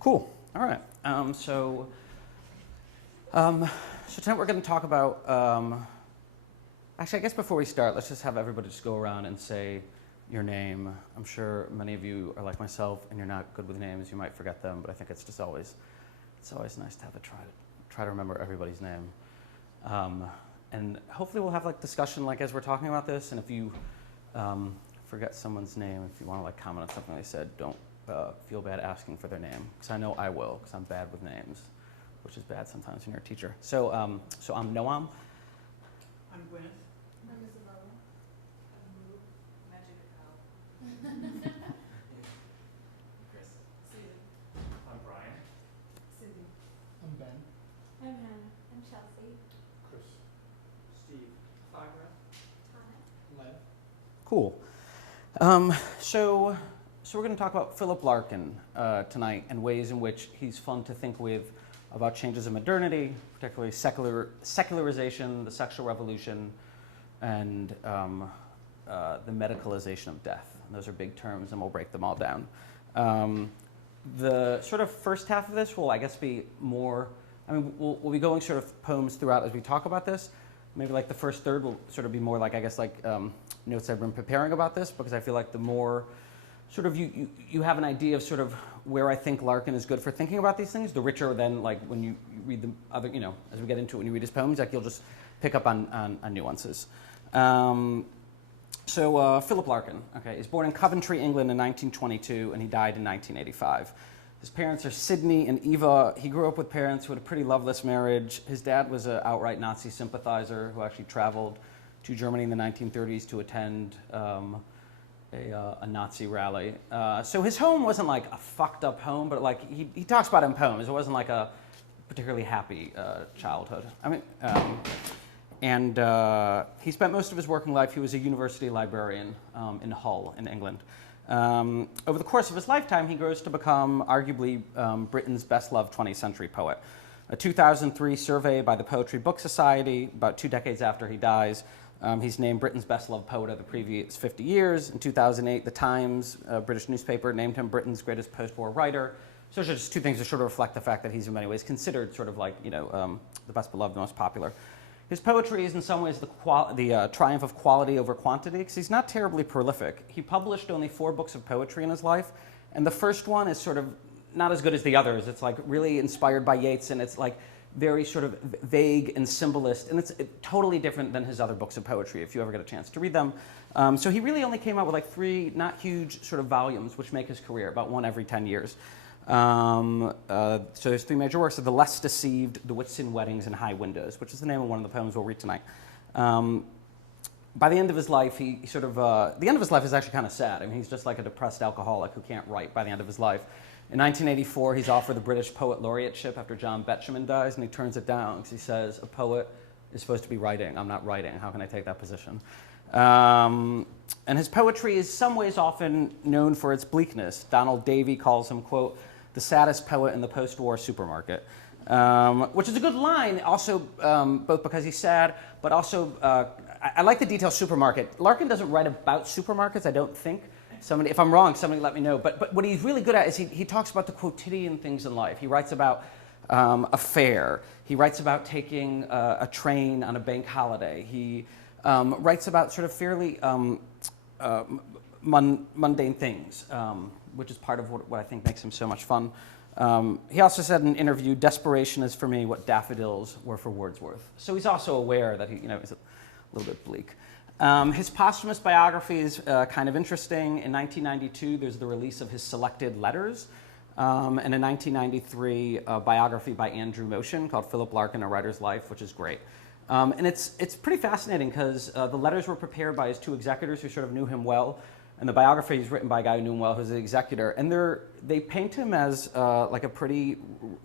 Cool. All right. So tonight we're going to talk about. Actually, I guess before we start, let's just have everybody just go around and say your name. I'm sure many of you are like myself, and you're not good with names. You might forget them, but I think it's always nice to have a try to remember everybody's name. And hopefully we'll have like discussion like as we're talking about this. And if you forget someone's name, if you want to like comment on something they said, don't feel bad asking for their name, because I know I will, because I'm bad with names, which is bad sometimes when you're a teacher. So I'm Noam. I'm Gwyneth. I'm Isabella. I'm Lou. Chris. Susan. I'm Brian. Susie. I'm Ben. I'm Hannah. I'm Chelsea. Chris. Steve. Barbara. Tana. Lev. Cool. So we're going to talk about Philip Larkin tonight and ways in which he's fun to think with about changes in modernity, particularly secularization, the sexual revolution, and the medicalization of death. And those are big terms, and we'll break them all down. The sort of first half of this will, I guess, be more. I mean, we'll be going sort of poems throughout as we talk about this. Maybe like the first third will sort of be more like, I guess, like notes I've been preparing about this, because I feel like the more sort of you have an idea of sort of where I think Larkin is good for thinking about these things, the richer then, like when you read the other, as we get into it, when you read his poems, like you'll just pick up on nuances. Philip Larkin, okay, he's born in Coventry, England in 1922, and he died in 1985. His parents are Sydney and Eva. He grew up with parents who had a pretty loveless marriage. His dad was an outright Nazi sympathizer who actually traveled to Germany in the 1930s to attend a Nazi rally. So his home wasn't like a fucked up home, but like he talks about it in poems. It wasn't like a particularly happy childhood. I mean, he spent most of his working life, he was a university librarian in Hull in England. Over the course of his lifetime, he grows to become arguably Britain's best-loved 20th century poet. A 2003 survey by the Poetry Book Society, about 2 decades after he dies, he's named Britain's best-loved poet of the previous 50 years. In 2008, The Times, a British newspaper, named him Britain's greatest post-war writer. So those are just two things that sort of reflect the fact that he's in many ways considered sort of like, the best beloved, the most popular. His poetry is in some ways the triumph of quality over quantity, because he's not terribly prolific. He published only 4 books of poetry in his life, and the first one is sort of not as good as the others. It's like really inspired by Yeats, and it's like very sort of vague and symbolist, and it's totally different than his other books of poetry, if you ever get a chance to read them. So he really only came out with like 3 not huge sort of volumes, which make his career, about 1 every 10 years. So there's 3 major works of The Less Deceived, The Whitsun Weddings, and High Windows, which is the name of one of the poems we'll read tonight. By the end of his life, the end of his life is actually kind of sad. I mean, he's just like a depressed alcoholic who can't write by the end of his life. In 1984, he's offered the British Poet Laureateship after John Betjeman dies, and he turns it down because he says, a poet is supposed to be writing. I'm not writing. How can I take that position? And his poetry is some ways often known for its bleakness. Donald Davy calls him, quote, the saddest poet in the post-war supermarket, which is a good line, also both because he's sad, but also I like the detail supermarket. Larkin doesn't write about supermarkets, I don't think. Somebody, if I'm wrong, somebody let me know. But what he's really good at is he talks about the quotidian things in life. He writes about a fair. He writes about taking a train on a bank holiday. He writes about sort of fairly mundane things, which is part of what I think makes him so much fun. He also said in an interview, desperation is for me what daffodils were for Wordsworth. So he's also aware that he is a little bit bleak. His posthumous biography is kind of interesting. In 1992, there's the release of his selected letters. And in 1993, a biography by Andrew Motion called Philip Larkin, A Writer's Life, which is great. And it's pretty fascinating because the letters were prepared by his 2 executors who sort of knew him well. And the biography is written by a guy who knew him well, who's the executor. And they paint him as like a pretty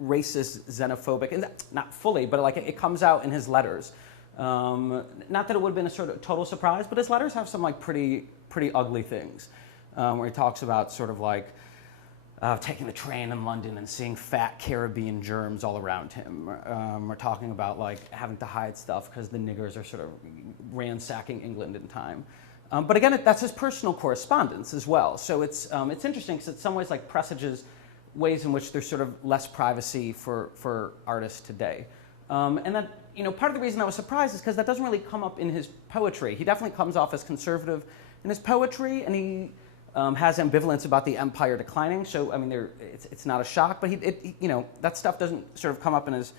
racist, xenophobic, and not fully, but like it comes out in his letters. Not that it would have been a sort of total surprise, but his letters have some like pretty ugly things, where he talks about sort of like taking the train in London and seeing fat Caribbean germs all around him. We're talking about like having to hide stuff because the niggers are sort of ransacking England in time. But again, that's his personal correspondence as well. So it's interesting because in some ways like presages ways in which there's sort of less privacy for artists today. And then, part of the reason I was surprised is because that doesn't really come up in his poetry. He definitely comes off as conservative in his poetry, and he has ambivalence about the empire declining. So, I mean, it's not a shock, but that stuff doesn't sort of come up in his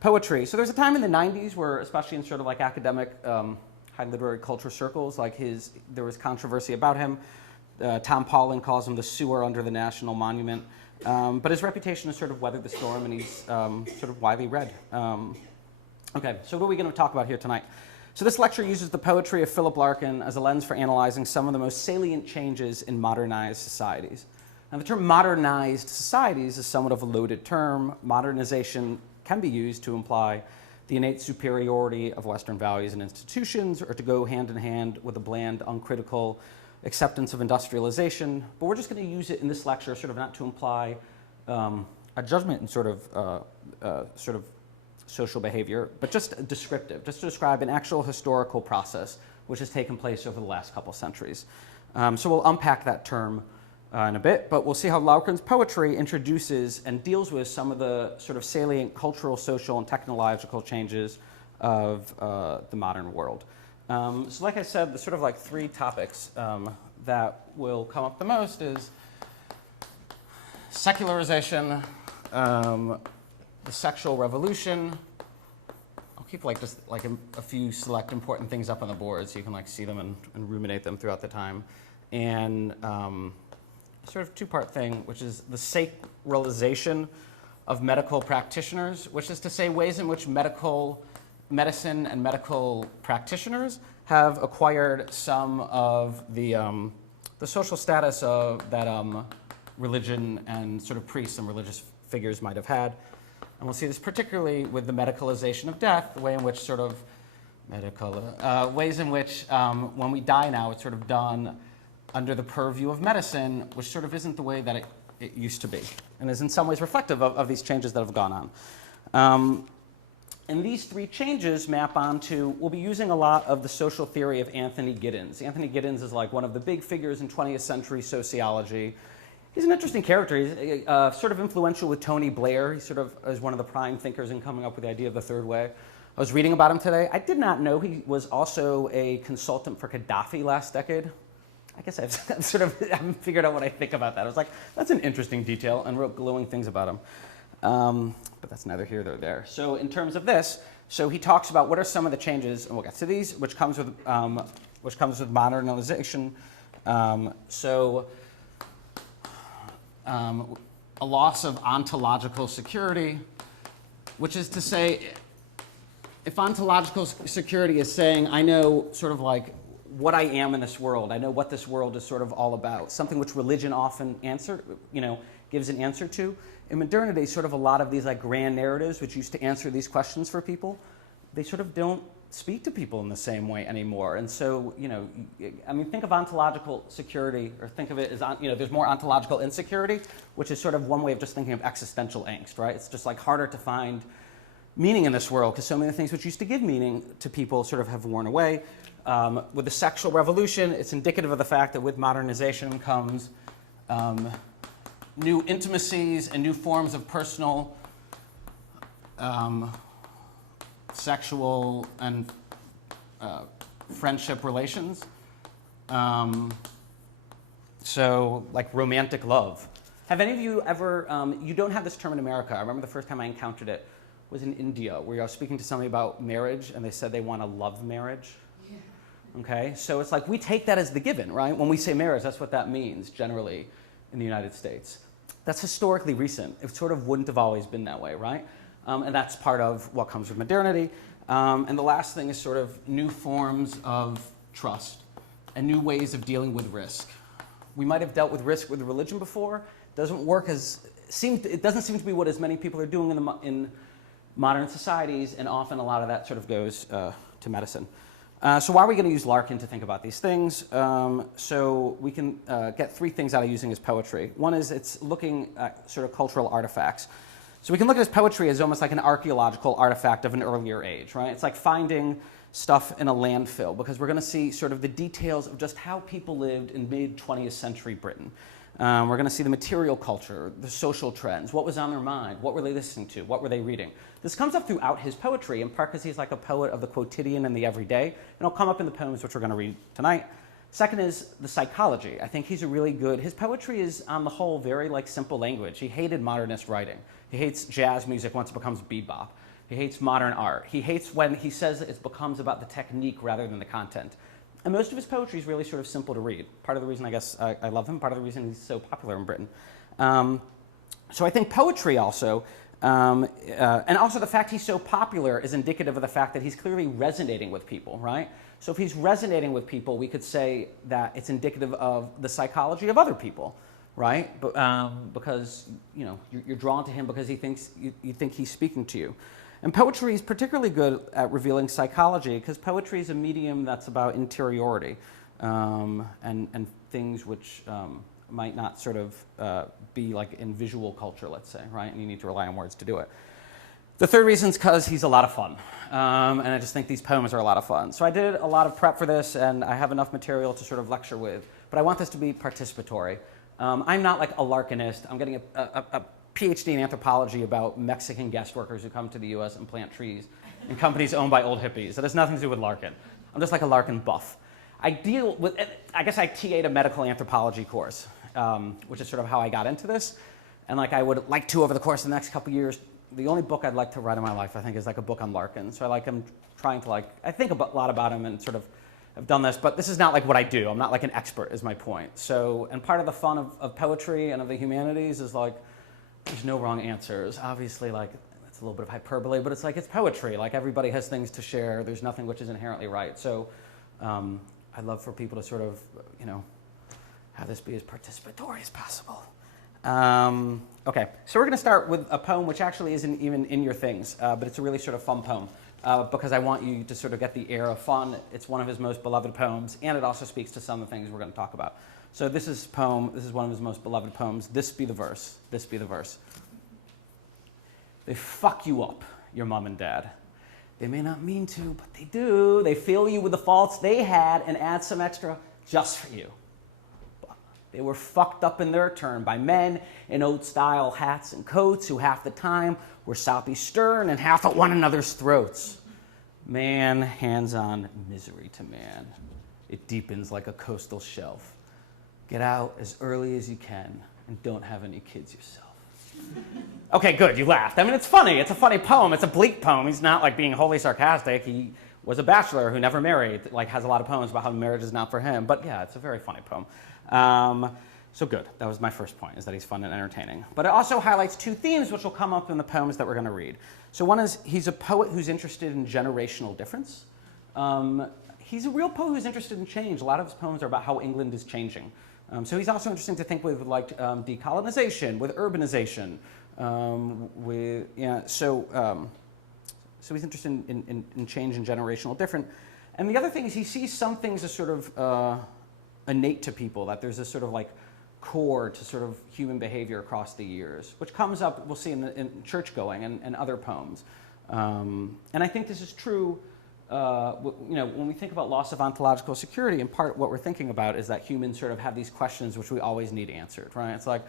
poetry. So there's a time in the 90s where, especially in sort of like academic, high literary culture circles, there was controversy about him. Tom Pauling calls him the sewer under the National Monument. But his reputation has sort of weathered the storm, and he's sort of widely read. Okay, so what are we going to talk about here tonight? So this lecture uses the poetry of Philip Larkin as a lens for analyzing some of the most salient changes in modernized societies. Now, the term modernized societies is somewhat of a loaded term. Modernization can be used to imply the innate superiority of Western values and institutions, or to go hand in hand with a bland, uncritical acceptance of industrialization. But we're just going to use it in this lecture sort of not to imply a judgment in sort of social behavior, but just descriptive, just to describe an actual historical process which has taken place over the last couple centuries. So we'll unpack that term in a bit, but we'll see how Larkin's poetry introduces and deals with some of the sort of salient cultural, social, and technological changes of the modern world. So like I said, the sort of like three topics that will come up the most is secularization, the sexual revolution. I'll keep just a few select important things up on the board so you can see them and ruminate them throughout the time. And sort of two-part thing, which is the sacralization of medical practitioners, which is to say ways in which medicine and medical practitioners have acquired some of the social status of that religion and sort of priests and religious figures might have had. And we'll see this particularly with the medicalization of death, the way in which sort of ways in which when we die now, it's sort of done under the purview of medicine, which sort of isn't the way that it used to be, and is in some ways reflective of these changes that have gone on. And these three changes map onto, we'll be using a lot of the social theory of Anthony Giddens. Anthony Giddens is one of the big figures in 20th century sociology. He's an interesting character. He's sort of influential with Tony Blair. He sort of is one of the prime thinkers in coming up with the idea of the third way. I was reading about him today. I did not know he was also a consultant for Gaddafi last decade. I guess I've haven't figured out what I think about that. I was like, that's an interesting detail, and wrote glowing things about him. But that's neither here nor there. So in terms of this, so he talks about what are some of the changes, and we'll get to these, which comes with modernization. A loss of ontological security, which is to say, if ontological security is saying, I know sort of what I am in this world, I know what this world is sort of all about, something which religion often gives an answer to. In modernity, sort of a lot of these grand narratives which used to answer these questions for people, they sort of don't speak to people in the same way anymore. And so, think of ontological security, or think of it as, there's more ontological insecurity, which is sort of one way of just thinking of existential angst, right? It's just harder to find meaning in this world because so many things which used to give meaning to people sort of have worn away. With the sexual revolution, it's indicative of the fact that with modernization comes new intimacies and new forms of personal sexual and friendship relations. So romantic love. Have any of you ever, you don't have this term in America. I remember the first time I encountered it was in India, where I was speaking to somebody about marriage, and they said they want a love marriage. Okay, so it's we take that as the given, right? When we say marriage, that's what that means generally in the United States. That's historically recent. It sort of wouldn't have always been that way, right? And that's part of what comes with modernity. And the last thing is sort of new forms of trust and new ways of dealing with risk. We might have dealt with risk with religion before. It doesn't seem to be what as many people are doing in modern societies, and often a lot of that sort of goes to medicine. So why are we going to use Larkin to think about these things? So we can get three things out of using his poetry. One is it's looking at sort of cultural artifacts. So we can look at his poetry as almost like an archaeological artifact of an earlier age, right? It's like finding stuff in a landfill, because we're going to see sort of the details of just how people lived in mid-20th century Britain. We're going to see the material culture, the social trends, what was on their mind, what were they listening to, what were they reading. This comes up throughout his poetry, in part because he's like a poet of the quotidian and the everyday, and it'll come up in the poems which we're going to read tonight. Second is the psychology. I think he's a really good, his poetry is on the whole very like simple language. He hated modernist writing. He hates jazz music once it becomes bebop. He hates modern art. He hates when he says it becomes about the technique rather than the content. And most of his poetry is really sort of simple to read. Part of the reason I guess I love him, part of the reason he's so popular in Britain. So I think poetry also, and also the fact he's so popular is indicative of the fact that he's clearly resonating with people, right? So if he's resonating with people, we could say that it's indicative of the psychology of other people, right? But, because you're drawn to him because you think he's speaking to you. And poetry is particularly good at revealing psychology because poetry is a medium that's about interiority and things which might not sort of be like in visual culture, let's say, right? And you need to rely on words to do it. The third reason is because he's a lot of fun. And I just think these poems are a lot of fun. So I did a lot of prep for this, and I have enough material to sort of lecture with. But I want this to be participatory. I'm not like a Larkinist. I'm getting a PhD in anthropology about Mexican guest workers who come to the US and plant trees in companies owned by old hippies. That has nothing to do with Larkin. I'm just like a Larkin buff. I guess I TA'd a medical anthropology course, which is sort of how I got into this. And like I would like to, over the course of the next couple years, the only book I'd like to write in my life, I think, is like a book on Larkin. So I'm trying to I think a lot about him and sort of have done this, but this is not like what I do. I'm not like an expert is my point. So, and part of the fun of poetry and of the humanities is like, there's no wrong answers. Obviously, like, that's a little bit of hyperbole, but it's like, it's poetry. Like, everybody has things to share. There's nothing which is inherently right. So I'd love for people to sort of, have this be as participatory as possible. Okay, so we're going to start with a poem which actually isn't even in your things, but it's a really sort of fun poem because I want you to sort of get the air of fun. It's one of his most beloved poems, and it also speaks to some of the things we're going to talk about. So this is one of his most beloved poems. This be the verse. This be the verse. They fuck you up, your mom and dad. They may not mean to, but they do. They fill you with the faults they had and add some extra just for you. They were fucked up in their turn by men in old-style hats and coats who half the time were soppy stern and half at one another's throats. Man hands on misery to man. It deepens like a coastal shelf. Get out as early as you can and don't have any kids yourself. Okay, good, you laughed. I mean, it's funny. It's a funny poem. It's a bleak poem. He's not like being wholly sarcastic. He was a bachelor who never married, like has a lot of poems about how marriage is not for him. But yeah, it's a very funny poem. So good. That was my first point, is that he's fun and entertaining. But it also highlights two themes which will come up in the poems that we're going to read. So one is he's a poet who's interested in generational difference. He's a real poet who's interested in change. A lot of his poems are about how England is changing. So he's also interesting to think with like decolonization, with urbanization, so he's interested in change and generational difference. And the other thing is he sees some things as sort of innate to people, that there's this sort of like core to sort of human behavior across the years, which comes up, we'll see in church going and other poems. And I think this is true, when we think about loss of ontological security, in part what we're thinking about is that humans sort of have these questions which we always need answered, right? It's like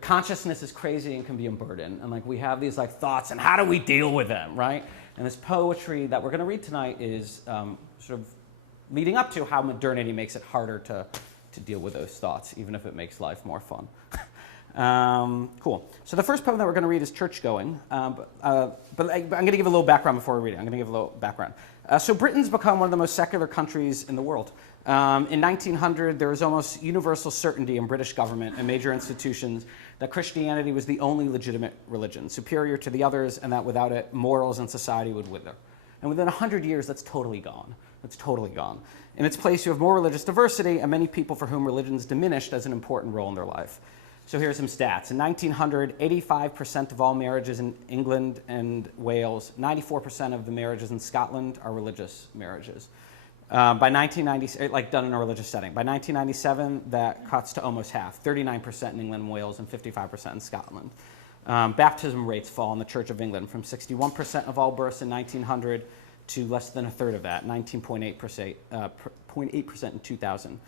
consciousness is crazy and can be a burden, and like we have these like thoughts, and how do we deal with them, right? And this poetry that we're going to read tonight is sort of leading up to how modernity makes it harder to deal with those thoughts, even if it makes life more fun. Cool. So the first poem that we're going to read is Church Going, but I'm going to give a little background before we read it. I'm going to give a little background. So Britain's become one of the most secular countries in the world. In 1900, there was almost universal certainty in British government and major institutions that Christianity was the only legitimate religion, superior to the others, and that without it, morals and society would wither. And within 100 years, that's totally gone. That's totally gone. In its place, you have more religious diversity and many people for whom religion's diminished as an important role in their life. So here's some stats. In 1900, 85% of all marriages in England and Wales, 94% of the marriages in Scotland are religious marriages. By 1990, like done in a religious setting. By 1997, that cuts to almost half, 39% in England and Wales and 55% in Scotland. Baptism rates fall in the Church of England from 61% of all births in 1900 to less than a third of that, 19.8% in 2000.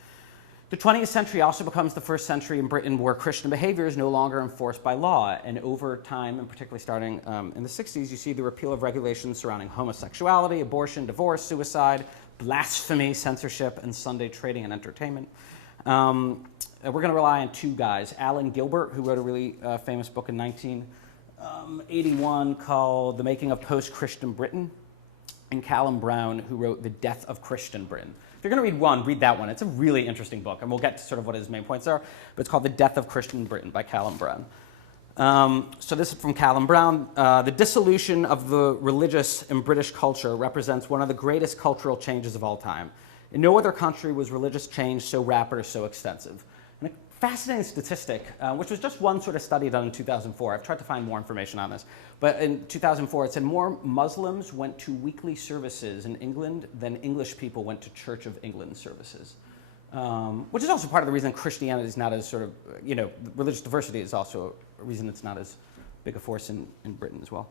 The 20th century also becomes the first century in Britain where Christian behavior is no longer enforced by law. And over time, and particularly starting in the 60s, you see the repeal of regulations surrounding homosexuality, abortion, divorce, suicide, blasphemy, censorship, and Sunday trading and entertainment. We're going to rely on two guys. Alan Gilbert, who wrote a really famous book in 1981 called The Making of Post-Christian Britain, and Callum Brown, who wrote The Death of Christian Britain. If you're going to read one, read that one. It's a really interesting book, and we'll get to sort of what his main points are, but it's called The Death of Christian Britain by Callum Brown. So this is from Callum Brown. The dissolution of the religious in British culture represents one of the greatest cultural changes of all time. In no other country was religious change so rapid or so extensive. And a fascinating statistic, which was just one sort of study done in 2004. I've tried to find more information on this. But in 2004, it said more Muslims went to weekly services in England than English people went to Church of England services. Which is also part of the reason Christianity is not as sort of, religious diversity is also a reason it's not as big a force in Britain as well.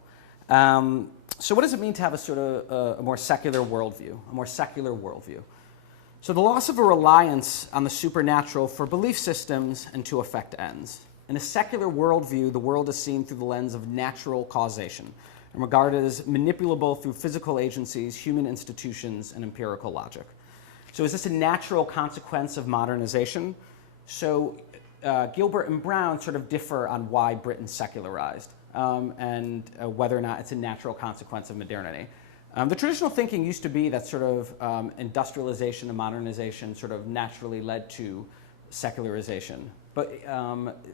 So what does it mean to have a sort of a more secular worldview, So the loss of a reliance on the supernatural for belief systems and to effect ends. In a secular worldview, the world is seen through the lens of natural causation and regarded as manipulable through physical agencies, human institutions, and empirical logic. So is this a natural consequence of modernization? So Gilbert and Brown sort of differ on why Britain secularized and whether or not it's a natural consequence of modernity. The traditional thinking used to be that sort of industrialization and modernization sort of naturally led to secularization, but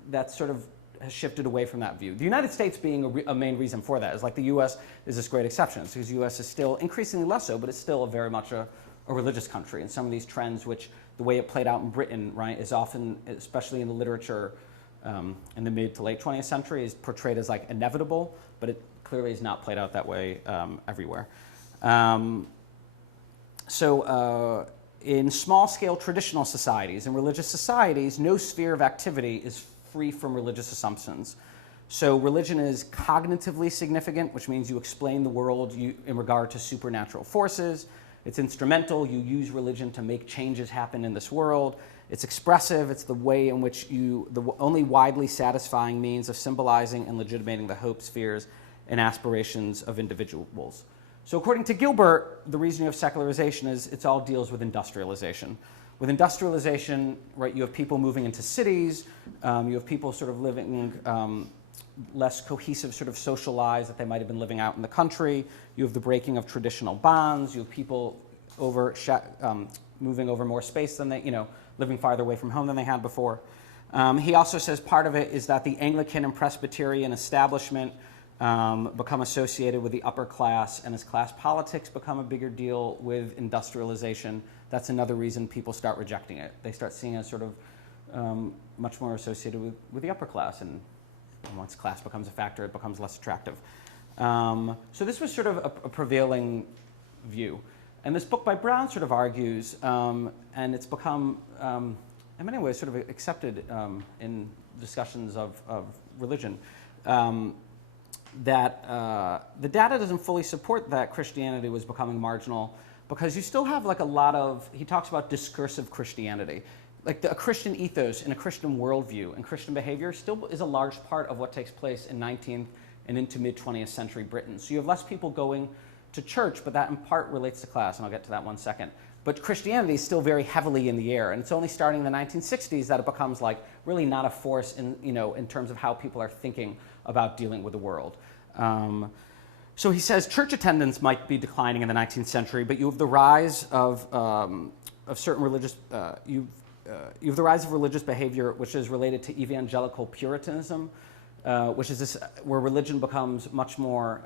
that sort of has shifted away from that view. The United States being a main reason for that is like the US is this great exception because the US is still increasingly less so, but it's still very much a religious country. And some of these trends, which the way it played out in Britain, right, is often, especially in the literature in the mid to late 20th century, is portrayed as like inevitable, but it clearly is not played out that way everywhere. In small-scale traditional societies and religious societies, no sphere of activity is free from religious assumptions. So religion is cognitively significant, which means you explain the world in regard to supernatural forces. It's instrumental. You use religion to make changes happen in this world. It's expressive. It's the way in which the only widely satisfying means of symbolizing and legitimating the hopes, fears, and aspirations of individuals. So according to Gilbert, the reasoning of secularization is it all deals with industrialization. With industrialization, right, you have people moving into cities, you have people sort of living less cohesive sort of social lives that they might have been living out in the country. You have the breaking of traditional bonds. You have people moving over more space than they, living farther away from home than they had before. He also says part of it is that the Anglican and Presbyterian establishment become associated with the upper class, and as class politics become a bigger deal with industrialization, that's another reason people start rejecting it. They start seeing it as sort of much more associated with the upper class, and once class becomes a factor, it becomes less attractive. So this was sort of a prevailing view. And this book by Brown sort of argues, and it's become, in many ways, sort of accepted in discussions of religion, that the data doesn't fully support that Christianity was becoming marginal because you still have like a lot of, he talks about discursive Christianity. Like a Christian ethos and a Christian worldview and Christian behavior still is a large part of what takes place in 19th and into mid-20th century Britain. So you have less people going to church, but that in part relates to class, and I'll get to that one second. But Christianity is still very heavily in the air, and it's only starting in the 1960s that it becomes like really not a force in, in terms of how people are thinking about dealing with the world. So he says church attendance might be declining in the 19th century, but you have the rise of certain religious, you have the rise of religious behavior which is related to evangelical Puritanism, which is this where religion becomes much more.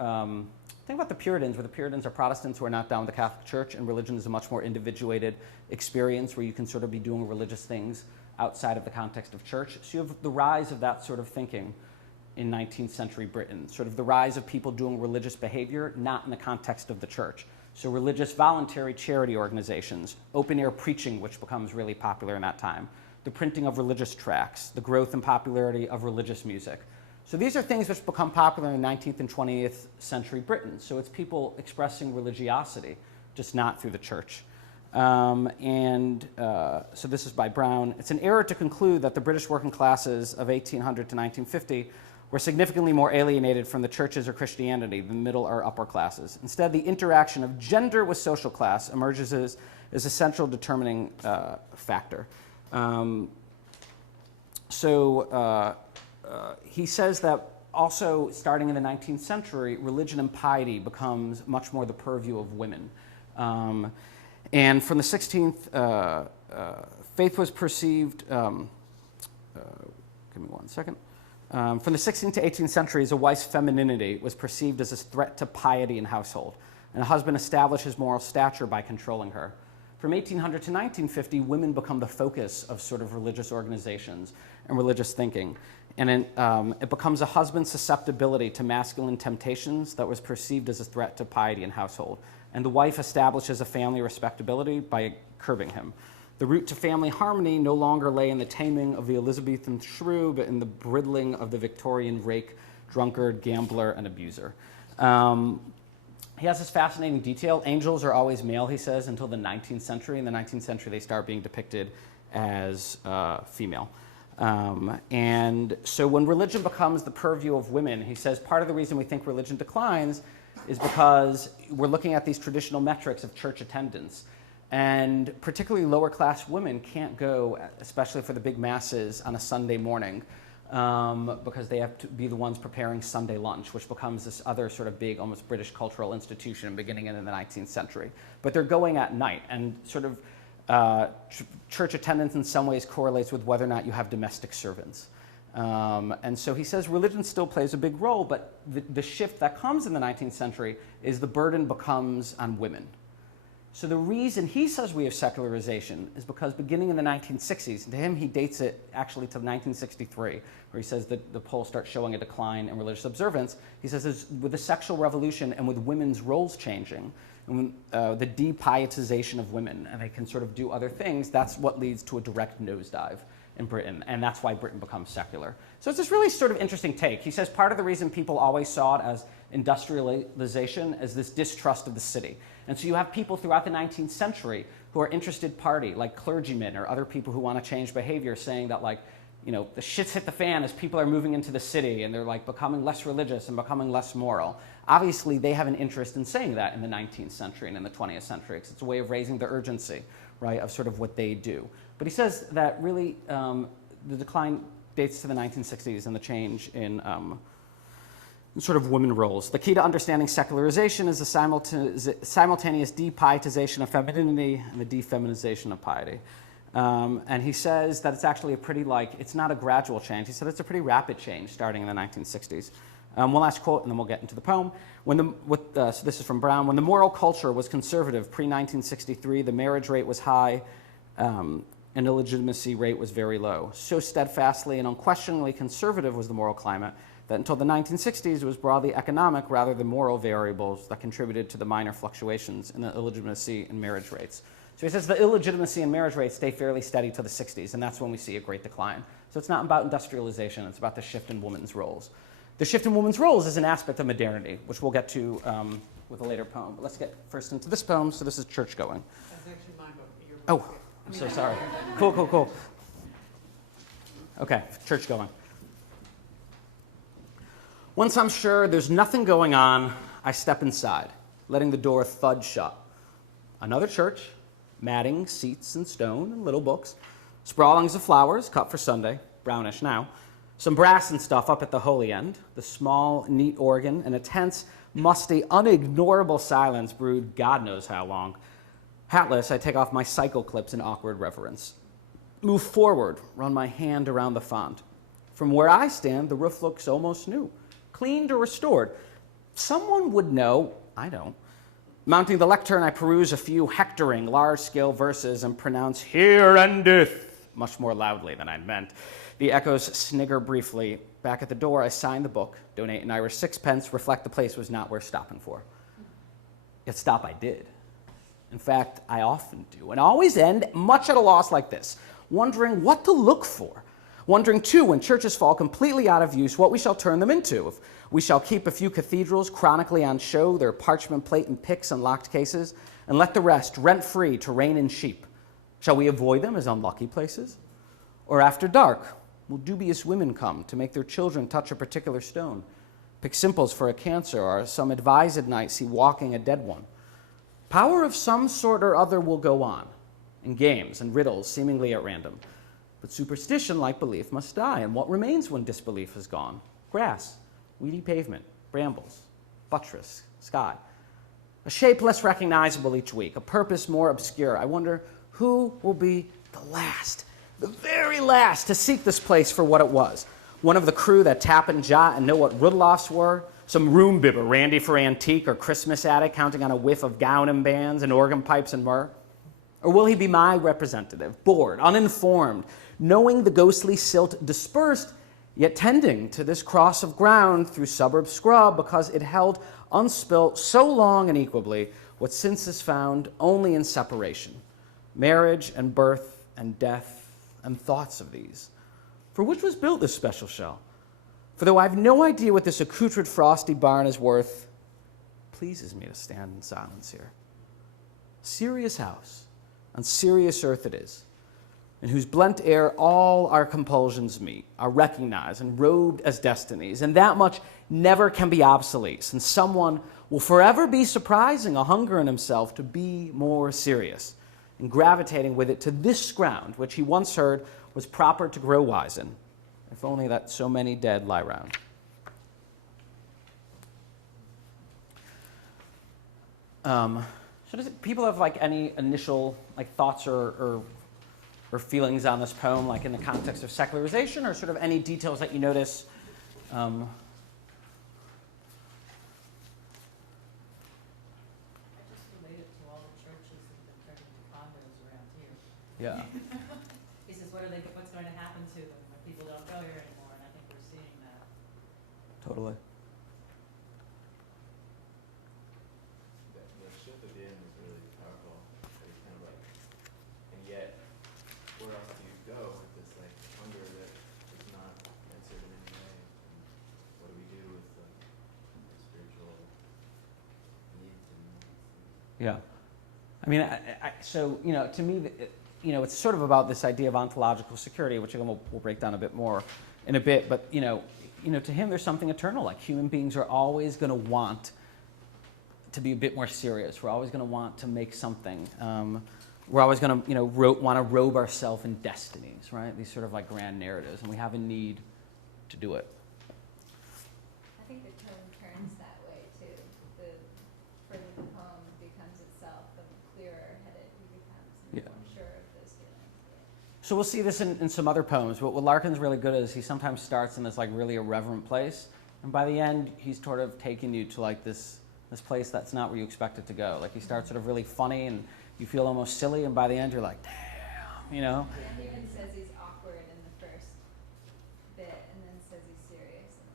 Think about the Puritans, where the Puritans are Protestants who are not down with the Catholic Church, and religion is a much more individuated experience where you can sort of be doing religious things outside of the context of church. So you have the rise of that sort of thinking in 19th century Britain, sort of the rise of people doing religious behavior not in the context of the church. So religious voluntary charity organizations, open-air preaching, which becomes really popular in that time, the printing of religious tracts, the growth and popularity of religious music. So these are things which become popular in 19th and 20th century Britain. So it's people expressing religiosity, just not through the church. So this is by Brown. It's an error to conclude that the British working classes of 1800 to 1950 were significantly more alienated from the churches or Christianity than middle or upper classes. Instead, the interaction of gender with social class emerges as a central determining factor. He says that also, starting in the 19th century, religion and piety becomes much more the purview of women. And from the 16th, faith was perceived, give me one second. From the 16th to 18th centuries, a wife's femininity was perceived as a threat to piety and household, and a husband established his moral stature by controlling her. From 1800 to 1950, women become the focus of sort of religious organizations and religious thinking. And it becomes a husband's susceptibility to masculine temptations that was perceived as a threat to piety and household. And the wife establishes a family respectability by curbing him. The route to family harmony no longer lay in the taming of the Elizabethan shrew, but in the bridling of the Victorian rake, drunkard, gambler, and abuser. He has this fascinating detail. Angels are always male, he says, until the 19th century. In the 19th century, they start being depicted as female. And so when religion becomes the purview of women, he says part of the reason we think religion declines is because we're looking at these traditional metrics of church attendance. And particularly lower class women can't go, especially for the big masses, on a Sunday morning because they have to be the ones preparing Sunday lunch, which becomes this other sort of big, almost British cultural institution beginning in the 19th century. But they're going at night, and sort of church attendance in some ways correlates with whether or not you have domestic servants. And so he says religion still plays a big role, but the shift that comes in the 19th century is the burden becomes on women. So the reason he says we have secularization is because beginning in the 1960s, and to him he dates it actually to 1963, where he says that the polls start showing a decline in religious observance. He says with the sexual revolution and with women's roles changing, and the depietization of women, and they can sort of do other things, that's what leads to a direct nosedive in Britain, and that's why Britain becomes secular. So it's this really sort of interesting take. He says part of the reason people always saw it as industrialization is this distrust of the city. And so you have people throughout the 19th century who are interested party, like clergymen or other people who want to change behavior, saying that, like, you know, the shit's hit the fan as people are moving into the city and they're like becoming less religious and becoming less moral. Obviously, they have an interest in saying that in the 19th century and in the 20th century, because it's a way of raising the urgency, right, of sort of what they do. But he says that really the decline dates to the 1960s and the change in sort of women roles. The key to understanding secularization is the simultaneous depietization of femininity and the defeminization of piety. And he says that it's actually a pretty, it's not a gradual change. He said it's a pretty rapid change starting in the 1960s. One last quote, and then we'll get into the poem. So this is from Brown. When the moral culture was conservative pre-1963, the marriage rate was high, and illegitimacy rate was very low. So steadfastly and unquestioningly conservative was the moral climate that until the 1960s it was broadly economic rather than moral variables that contributed to the minor fluctuations in the illegitimacy and marriage rates. So he says the illegitimacy and marriage rates stay fairly steady till the 60s, and that's when we see a great decline. So it's not about industrialization, it's about the shift in women's roles. The shift in women's roles is an aspect of modernity, which we'll get to with a later poem. But let's get first into this poem. So this is Church Going. That's actually my book. Your book. Oh, I'm so sorry. Cool. Okay, Church Going. Once I'm sure there's nothing going on, I step inside, letting the door thud shut. Another church, matting, seats, and stone, and little books, sprawlings of flowers cut for Sunday, brownish now, some brass and stuff up at the holy end, the small, neat organ, and a tense, musty, unignorable silence brewed God knows how long. Hatless, I take off my cycle clips in awkward reverence. Move forward, run my hand around the font. From where I stand, the roof looks almost new, cleaned or restored. Someone would know, I don't. Mounting the lectern, I peruse a few hectoring, large-scale verses and pronounce, "Here endeth," much more loudly than I'd meant. The echoes snigger briefly. Back at the door, I sign the book, donate an Irish sixpence, reflect the place was not worth stopping for. Yet stop I did. In fact, I often do, and always end much at a loss like this, wondering what to look for. Wondering, too, when churches fall completely out of use, what we shall turn them into. If we shall keep a few cathedrals chronically on show, their parchment plate and picks and locked cases, and let the rest, rent-free, to reign in sheep. Shall we avoid them as unlucky places? Or after dark, will dubious women come to make their children touch a particular stone, pick simples for a cancer, or some advised night see walking a dead one? Power of some sort or other will go on, in games and riddles seemingly at random. But superstition, like belief, must die, and what remains when disbelief is gone? Grass, weedy pavement, brambles, buttress, sky. A shape less recognizable each week, a purpose more obscure. I wonder who will be the last, the very last, to seek this place for what it was. One of the crew that tap and jot and know what Rudolphs were? Some room bibber, randy for antique, or Christmas addict counting on a whiff of gown and bands and organ pipes and myrrh? Or will he be my representative, bored, uninformed, knowing the ghostly silt dispersed, yet tending to this cross of ground through suburb scrub because it held unspilt so long and equably what since is found only in separation, marriage and birth and death and thoughts of these? For which was built this special shell? For though I have no idea what this accoutred frosty barn is worth, pleases me to stand in silence here. Serious house, on serious earth it is, in whose blent air all our compulsions meet, are recognized and robed as destinies, and that much never can be obsolete, since someone will forever be surprising a hunger in himself to be more serious, and gravitating with it to this ground, which he once heard was proper to grow wise in, if only that so many dead lie round. So does people have like any initial like thoughts or feelings on this poem, like in the context of secularization, or sort of any details that you notice? I just relate it to all the churches that have been turned into condos around here. Yeah. He says, what's going to happen to them when people don't go here anymore? And I think we're seeing that. Totally. The shift at the end was really powerful. It's kind of like, and yet, where else do you go with this like hunger that is not answered in any way? And what do we do with the spiritual needs and Yeah. I mean, so, you know, to me, it's sort of about this idea of ontological security, which again we'll break down a bit more in a bit. But, you know, to him, there's something eternal. Like human beings are always going to want to be a bit more serious. We're always going to want to make something. We're always going to, want to robe ourselves in destinies, right? These sort of like grand narratives, and we have a need to do it. I think the tone turns that way too. The further the poem becomes itself, the clearer headed he becomes, and Yeah. the more sure of those feelings. So we'll see this in some other poems, but what Larkin's really good at is he sometimes starts in this like really irreverent place, and by the end he's sort of taking you to like this place that's not where you expect it to go. Like he starts sort of really funny and you feel almost silly, and by the end you're like, damn, He even says he's awkward in the first bit, and then says he's serious in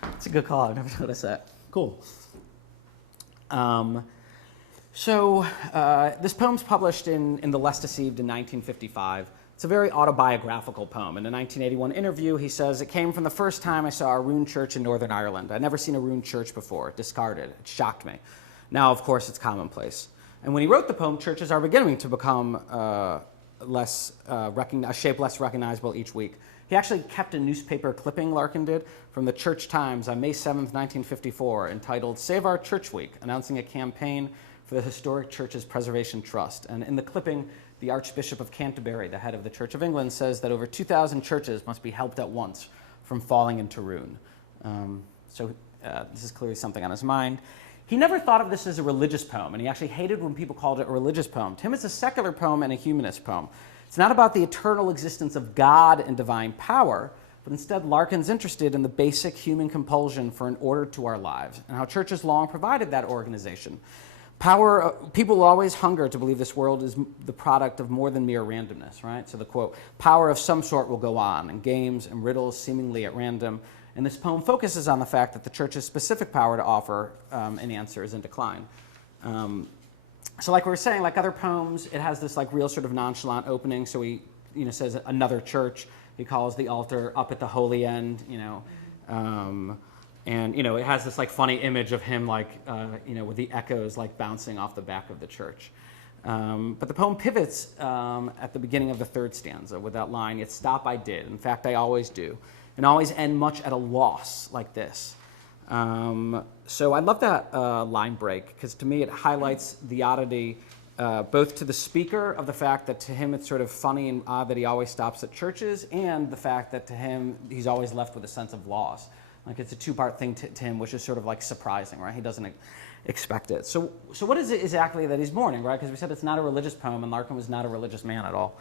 the last. It's a good call. I've never noticed that. Cool. This poem's published in The Less Deceived in 1955. It's a very autobiographical poem. In a 1981 interview, he says, "It came from the first time I saw a ruined church in Northern Ireland. I'd never seen a ruined church before, discarded. It shocked me. Now, of course, it's commonplace." And when he wrote the poem, churches are beginning to become a shape less recognizable each week. He actually kept a newspaper clipping, Larkin did, from the Church Times on May 7th, 1954, entitled "Save Our Church Week," announcing a campaign for the Historic Churches Preservation Trust. And in the clipping, the Archbishop of Canterbury, the head of the Church of England, says that over 2,000 churches must be helped at once from falling into ruin. This is clearly something on his mind. He never thought of this as a religious poem, and he actually hated when people called it a religious poem. To him, it's a secular poem and a humanist poem. It's not about the eternal existence of God and divine power, but instead Larkin's interested in the basic human compulsion for an order to our lives, and how churches long provided that organization. People will always hunger to believe this world is the product of more than mere randomness, right? So the quote, "Power of some sort will go on, and games and riddles seemingly at random." And this poem focuses on the fact that the church's specific power to offer an answer is in decline. So like we were saying, like other poems, it has this like real sort of nonchalant opening. So he says another church. He calls the altar up at the holy end, And it has this like funny image of him like with the echoes like bouncing off the back of the church. But the poem pivots at the beginning of the third stanza with that line, "Yet stop I did. In fact, I always do, and always end much at a loss," like this. So I love that line break because to me it highlights the oddity both to the speaker of the fact that to him it's sort of funny and odd that he always stops at churches, and the fact that to him he's always left with a sense of loss. Like it's a two-part thing to him, which is sort of like surprising, right? He doesn't expect it. So what is it exactly that he's mourning, right? Because we said it's not a religious poem, and Larkin was not a religious man at all.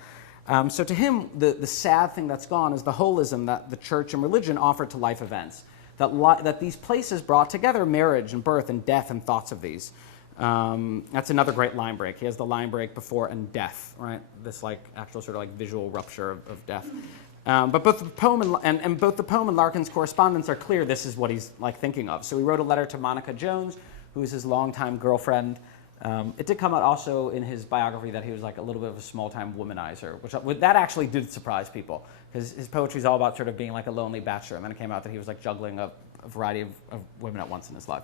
So to him, the sad thing that's gone is the holism that the church and religion offered to life events. That these places brought together marriage and birth and death and thoughts of these. That's another great line break. He has the line break before and death, right? This like actual sort of like visual rupture of death. But both the poem and both the poem and Larkin's correspondence are clear this is what he's like thinking of. So he wrote a letter to Monica Jones, who was his longtime girlfriend. It did come out also in his biography that he was like a little bit of a small-time womanizer, which that actually did surprise people because his poetry is all about sort of being like a lonely bachelor, and then it came out that he was like juggling a variety of women at once in his life.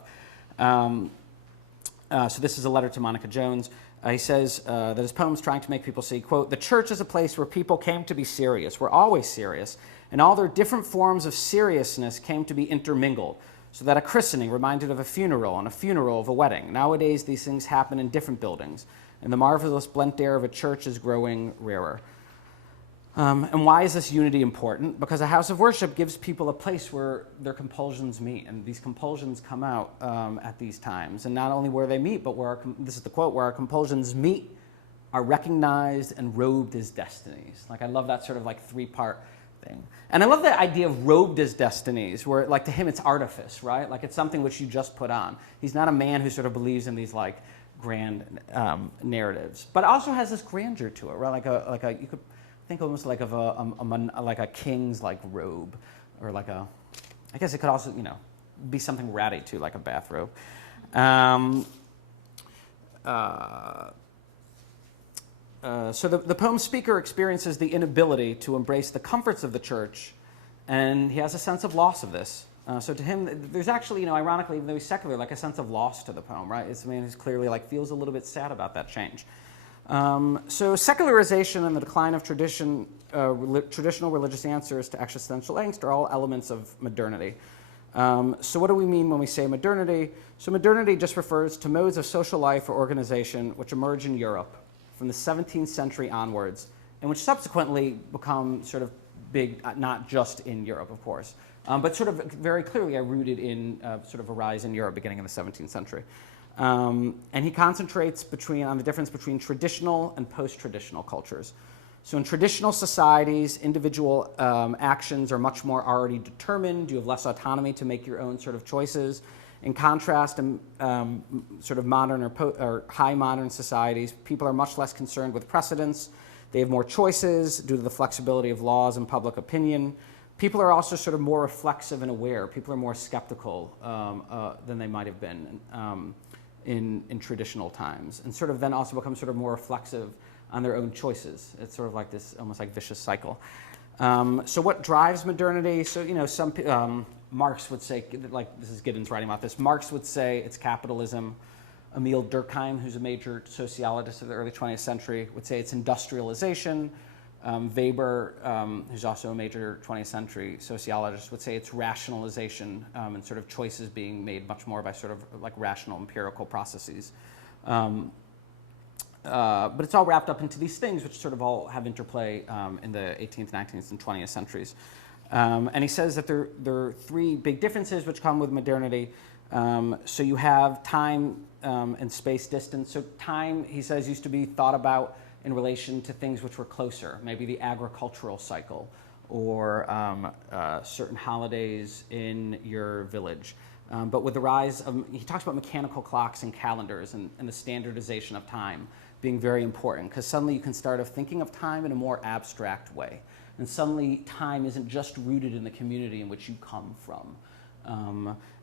So this is a letter to Monica Jones. He says that his poem's trying to make people see, quote, "The church is a place where people came to be serious, were always serious, and all their different forms of seriousness came to be intermingled, so that a christening reminded of a funeral and a funeral of a wedding. Nowadays, these things happen in different buildings, and the marvelous blent air of a church is growing rarer." And why is this unity important? Because a house of worship gives people a place where their compulsions meet, and these compulsions come out at these times. And not only where they meet, but where this is the quote, "where our compulsions meet, are recognized and robed as destinies." Like I love that sort of like three-part thing. And I love the idea of robed as destinies, where like to him it's artifice, right? Like it's something which you just put on. He's not a man who sort of believes in these like grand narratives, but also has this grandeur to it, right? Like a you could think almost like of like a king's like robe, or like I guess it could also be something ratty too, like a bathrobe. So the poem's speaker experiences the inability to embrace the comforts of the church, and he has a sense of loss of this. So to him, there's actually, ironically, even though he's secular, like a sense of loss to the poem, right? It's a man who's clearly like feels a little bit sad about that change. So secularization and the decline of traditional religious answers to existential angst are all elements of modernity. So what do we mean when we say modernity? So modernity just refers to modes of social life or organization which emerge in Europe from the 17th century onwards, and which subsequently become sort of big, not just in Europe, of course, but sort of very clearly are rooted in sort of a rise in Europe beginning in the 17th century. And he concentrates on the difference between traditional and post-traditional cultures. So in traditional societies, individual actions are much more already determined. You have less autonomy to make your own sort of choices. In contrast, in sort of modern or high modern societies, people are much less concerned with precedents. They have more choices due to the flexibility of laws and public opinion. People are also sort of more reflexive and aware. People are more skeptical than they might have been in traditional times, and sort of then also become sort of more reflexive on their own choices. It's sort of like this almost like vicious cycle. So what drives modernity? So, some Marx would say, like this is Giddens writing about this, Marx would say it's capitalism. Emil Durkheim, who's a major sociologist of the early 20th century, would say it's industrialization. Weber, who's also a major 20th century sociologist, would say it's rationalization and sort of choices being made much more by sort of like rational empirical processes. But it's all wrapped up into these things which sort of all have interplay in the 18th, 19th, and 20th centuries. And he says that there are three big differences which come with modernity. So you have time and space distance. So time, he says, used to be thought about in relation to things which were closer, maybe the agricultural cycle or certain holidays in your village. But with the rise of, he talks about mechanical clocks and calendars and the standardization of time being very important, because suddenly you can start thinking of time in a more abstract way. And suddenly time isn't just rooted in the community in which you come from.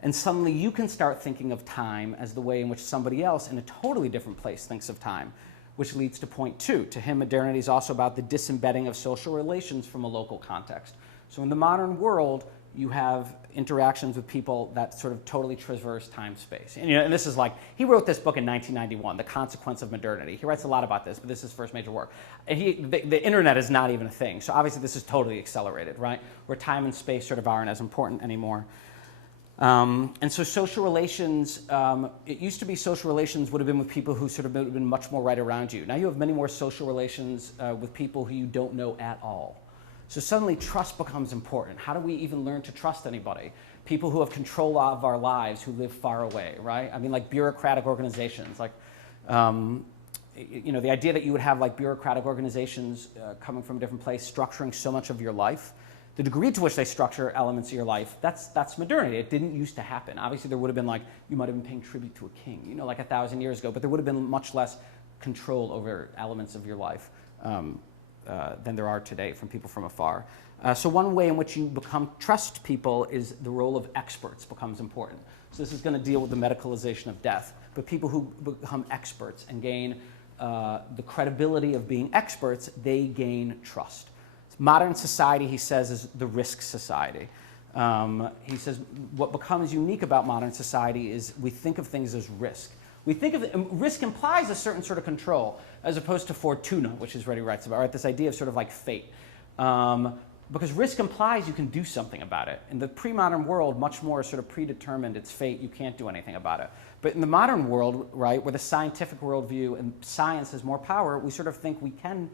And suddenly you can start thinking of time as the way in which somebody else in a totally different place thinks of time, which leads to point two. To him, modernity is also about the disembedding of social relations from a local context. So in the modern world, you have interactions with people that sort of totally traverse time space. And, and this is like, he wrote this book in 1991, The Consequence of Modernity. He writes a lot about this, but this is his first major work. And the internet is not even a thing, so obviously this is totally accelerated, right? Where time and space sort of aren't as important anymore. And so social relations, it used to be social relations would have been with people who sort of would have been much more right around you. Now you have many more social relations with people who you don't know at all. So suddenly trust becomes important. How do we even learn to trust anybody? People who have control of our lives, who live far away, right? I mean, like bureaucratic organizations, like, the idea that you would have like bureaucratic organizations coming from a different place, structuring so much of your life. The degree to which they structure elements of your life, that's modernity. It didn't used to happen. Obviously, there would have been like, you might have been paying tribute to a king, like 1,000 years ago, but there would have been much less control over elements of your life than there are today from people from afar. So one way in which you trust people is the role of experts becomes important. So this is going to deal with the medicalization of death. But people who become experts and gain the credibility of being experts, they gain trust. Modern society, he says, is the risk society. He says what becomes unique about modern society is we think of things as risk. We think of risk implies a certain sort of control, as opposed to fortuna, which is what he writes about, right? This idea of sort of like fate. Because risk implies you can do something about it. In the pre-modern world, much more sort of predetermined, it's fate, you can't do anything about it. But in the modern world, right, where the scientific worldview and science has more power, we sort of think we can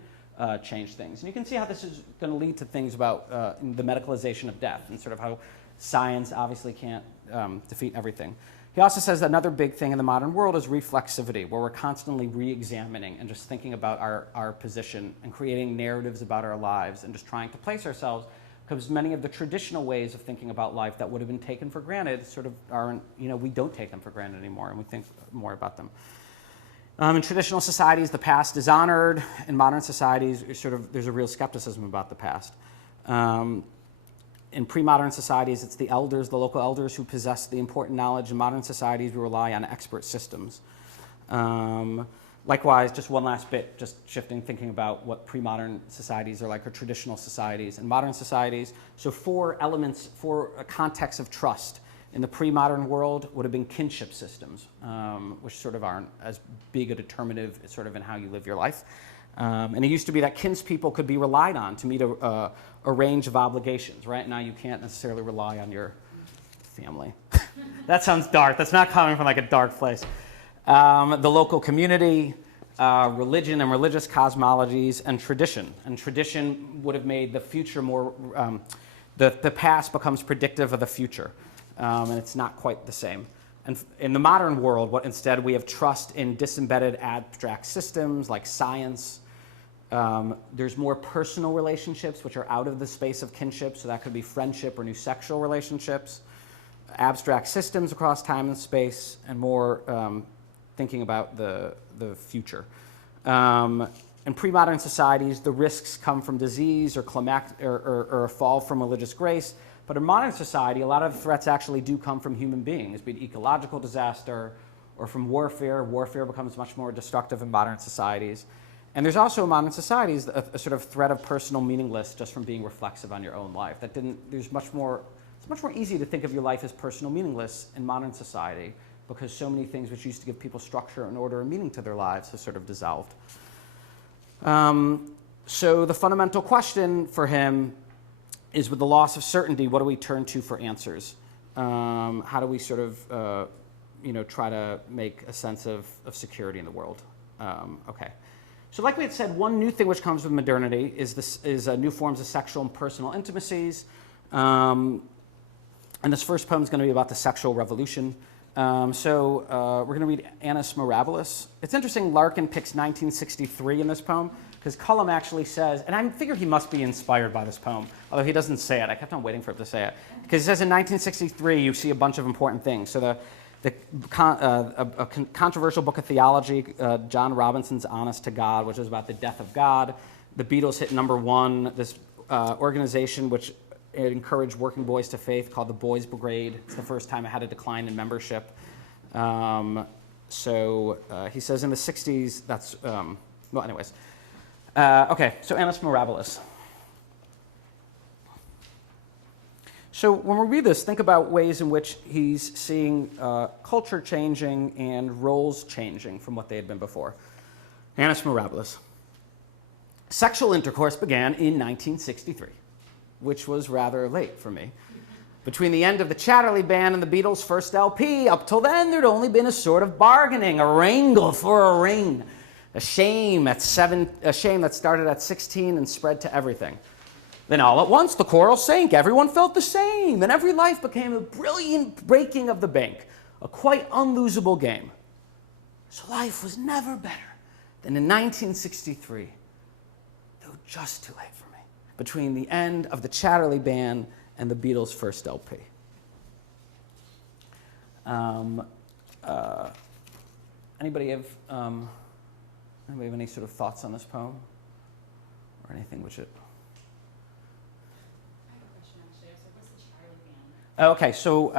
change things. And you can see how this is going to lead to things about the medicalization of death and sort of how science obviously can't defeat everything. He also says that another big thing in the modern world is reflexivity, where we're constantly re-examining and just thinking about our position and creating narratives about our lives and just trying to place ourselves, because many of the traditional ways of thinking about life that would have been taken for granted sort of aren't, we don't take them for granted anymore, and we think more about them. In traditional societies, the past is honored. In modern societies, there's a real skepticism about the past. In pre-modern societies, it's the elders, the local elders, who possess the important knowledge. In modern societies, we rely on expert systems. Likewise, just one last bit, just shifting, thinking about what pre-modern societies are like, or traditional societies. In modern societies, so four contexts of trust in the pre-modern world would have been kinship systems, which sort of aren't as big a determinative sort of in how you live your life. And it used to be that kinspeople could be relied on to meet a range of obligations, right? Now you can't necessarily rely on your family. That sounds dark. That's not coming from like a dark place. The local community, religion and religious cosmologies, and tradition. And tradition would have made the future more, the past becomes predictive of the future. And it's not quite the same. And in the modern world, instead we have trust in disembedded abstract systems like science. There's more personal relationships, which are out of the space of kinship, so that could be friendship or new sexual relationships. Abstract systems across time and space, and more thinking about the future. In pre-modern societies, the risks come from disease or a fall from religious grace. But in modern society, a lot of threats actually do come from human beings, be it ecological disaster or from warfare. Warfare becomes much more destructive in modern societies. And there's also in modern societies a sort of threat of personal meaningless just from being reflexive on your own life. It's much more easy to think of your life as personal meaningless in modern society, because so many things which used to give people structure and order and meaning to their lives have sort of dissolved. So the fundamental question for him is, with the loss of certainty, what do we turn to for answers? How do we sort of, try to make a sense of security in the world? Okay. So like we had said, one new thing which comes with modernity is new forms of sexual and personal intimacies. And this first poem is going to be about the sexual revolution. We're going to read Annus Mirabilis. It's interesting, Larkin picks 1963 in this poem, because Cullum actually says, and I figured he must be inspired by this poem, although he doesn't say it. I kept on waiting for him to say it. Because he says in 1963, you see a bunch of important things. So a controversial book of theology, John Robinson's Honest to God, which is about the death of God. The Beatles hit #1. This organization which encouraged working boys to faith called the Boys Brigade. It's the first time it had a decline in membership. He says in the 60s, that's, anyways. Okay, so Annus Mirabilis. So when we read this, think about ways in which he's seeing culture changing and roles changing from what they had been before. Annus Mirabilis. Sexual intercourse began in 1963, which was rather late for me. Between the end of the Chatterley Band and the Beatles' first LP, up till then there'd only been a sort of bargaining, a wrangle for a ring, a shame that started at 16 and spread to everything. Then all at once the choral sank, everyone felt the same, and every life became a brilliant breaking of the bank, a quite unlosable game. So life was never better than in 1963, though just too late for me, between the end of the Chatterley Band and the Beatles' first LP. Anybody have any sort of thoughts on this poem? Or anything which it... I have a question actually. So what's the Charlie Band? Okay, so,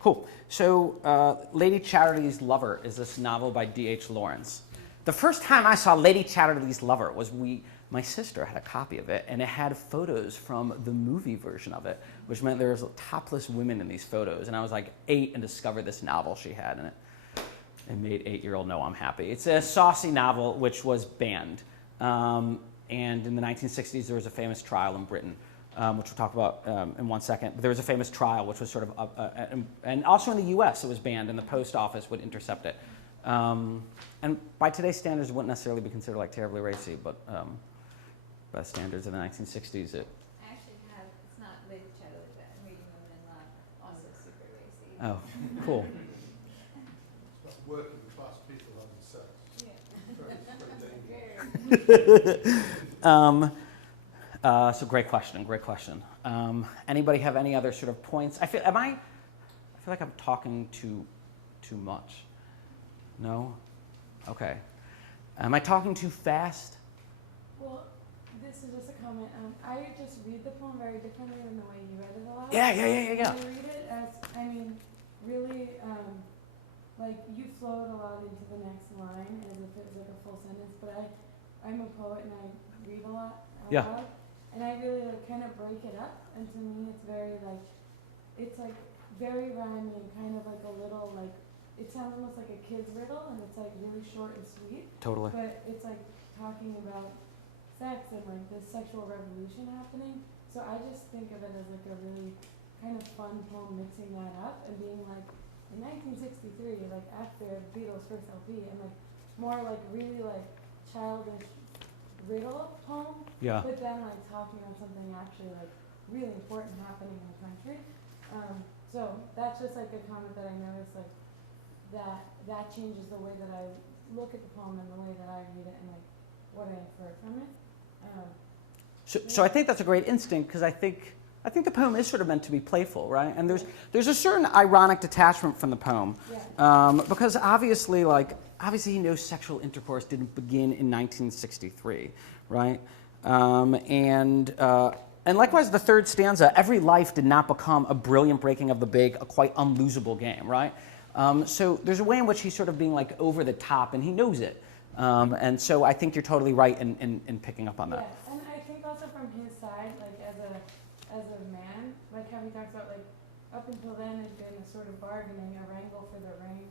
cool. So, Lady Chatterley's Lover is this novel by D.H. Lawrence. The first time I saw Lady Chatterley's Lover was my sister had a copy of it, and it had photos from the movie version of it, which meant there was topless women in these photos. And I was like 8 and discovered this novel she had in it. It made 8-year-old know I'm happy. It's a saucy novel which was banned. And in the 1960s, there was a famous trial in Britain, which we'll talk about in one second. But there was a famous trial which was sort of, and also in the US it was banned, and the post office would intercept it. And by today's standards, it wouldn't necessarily be considered like terribly racy, but by the standards of the 1960s, it... I actually have, it's not Lady Chatterley, but I'm reading Women in Love, also super racy. Oh, cool. It's not working class people having sex. Yeah. So great question. Anybody have any other sort of points? I feel like I'm talking too much. No? Okay. Am I talking too fast? Well, this is just a comment. I just read the poem very differently than the way you read it aloud. Yeah. I read it as, really, like you flowed a lot into the next line as if it was like a full sentence, but I'm a poet and I read a lot out loud. And I really like kind of break it up, and to me it's very like, it's like very rhymey and kind of like a little like, it sounds almost like a kid's riddle, and it's like really short and sweet. Totally. But it's like talking about sex and like this sexual revolution happening. So I just think of it as like a really kind of fun poem mixing that up and being like, in 1963, like after Beatles' first LP, and like more like really like childish riddle poem. Yeah. But then like talking on something actually like really important happening in the country. So that's just like a comment that I noticed, like that changes the way that I look at the poem and the way that I read it and like what I infer from it. So I think that's a great instinct, because I think the poem is sort of meant to be playful, right? And there's a certain ironic detachment from the poem, because obviously he knows sexual intercourse didn't begin in 1963, right? And likewise, the third stanza, every life did not become a brilliant breaking of the big, a quite unlosable game, right? So there's a way in which he's sort of being like over the top, and he knows it. And so I think you're totally right in picking up on that. Yeah, and I think also from his side, like as a man, like how he talks about like up until then had been a sort of bargaining, a wrangle for the ring,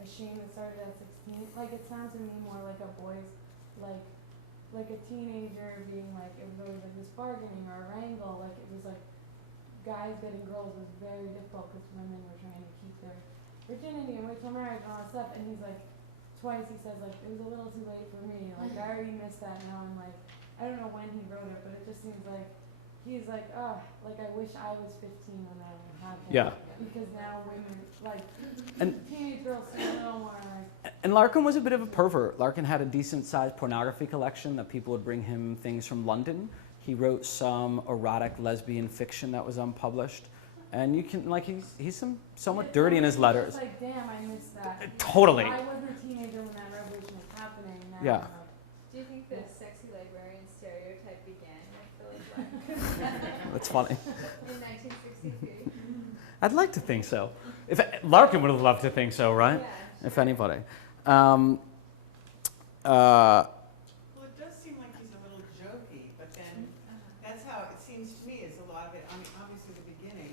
a shame that started at 16. Like it sounds to me more like a boy's, like a teenager being like, it was always like this bargaining or a wrangle, like it was like guys getting girls was very difficult because women were trying to keep their virginity and wait till marriage and all that stuff. And he's like, twice he says like, it was a little too late for me, like I already missed that. Now I'm like, I don't know when he wrote it, but it just seems like he's like, like I wish I was 15 when that happened. Yeah. Because now women, like, And teenage girls seem a little more like. And Larkin was a bit of a pervert. Larkin had a decent-sized pornography collection that people would bring him things from London. He wrote some erotic lesbian fiction that was unpublished. And you can, like, he's somewhat dirty in his letters. It's like, damn, I missed that. Totally. I wasn't a teenager when that revolution was happening. Now Yeah. I'm like, Do you think the sexy librarian stereotype began with Philip Larkin That's funny. in 1963? I'd like to think so. If Larkin would have loved to think so, right? Yeah. If anybody. Well, it does seem like he's a little jokey, but then that's how it seems to me. Is a lot of it. I mean, obviously the beginning,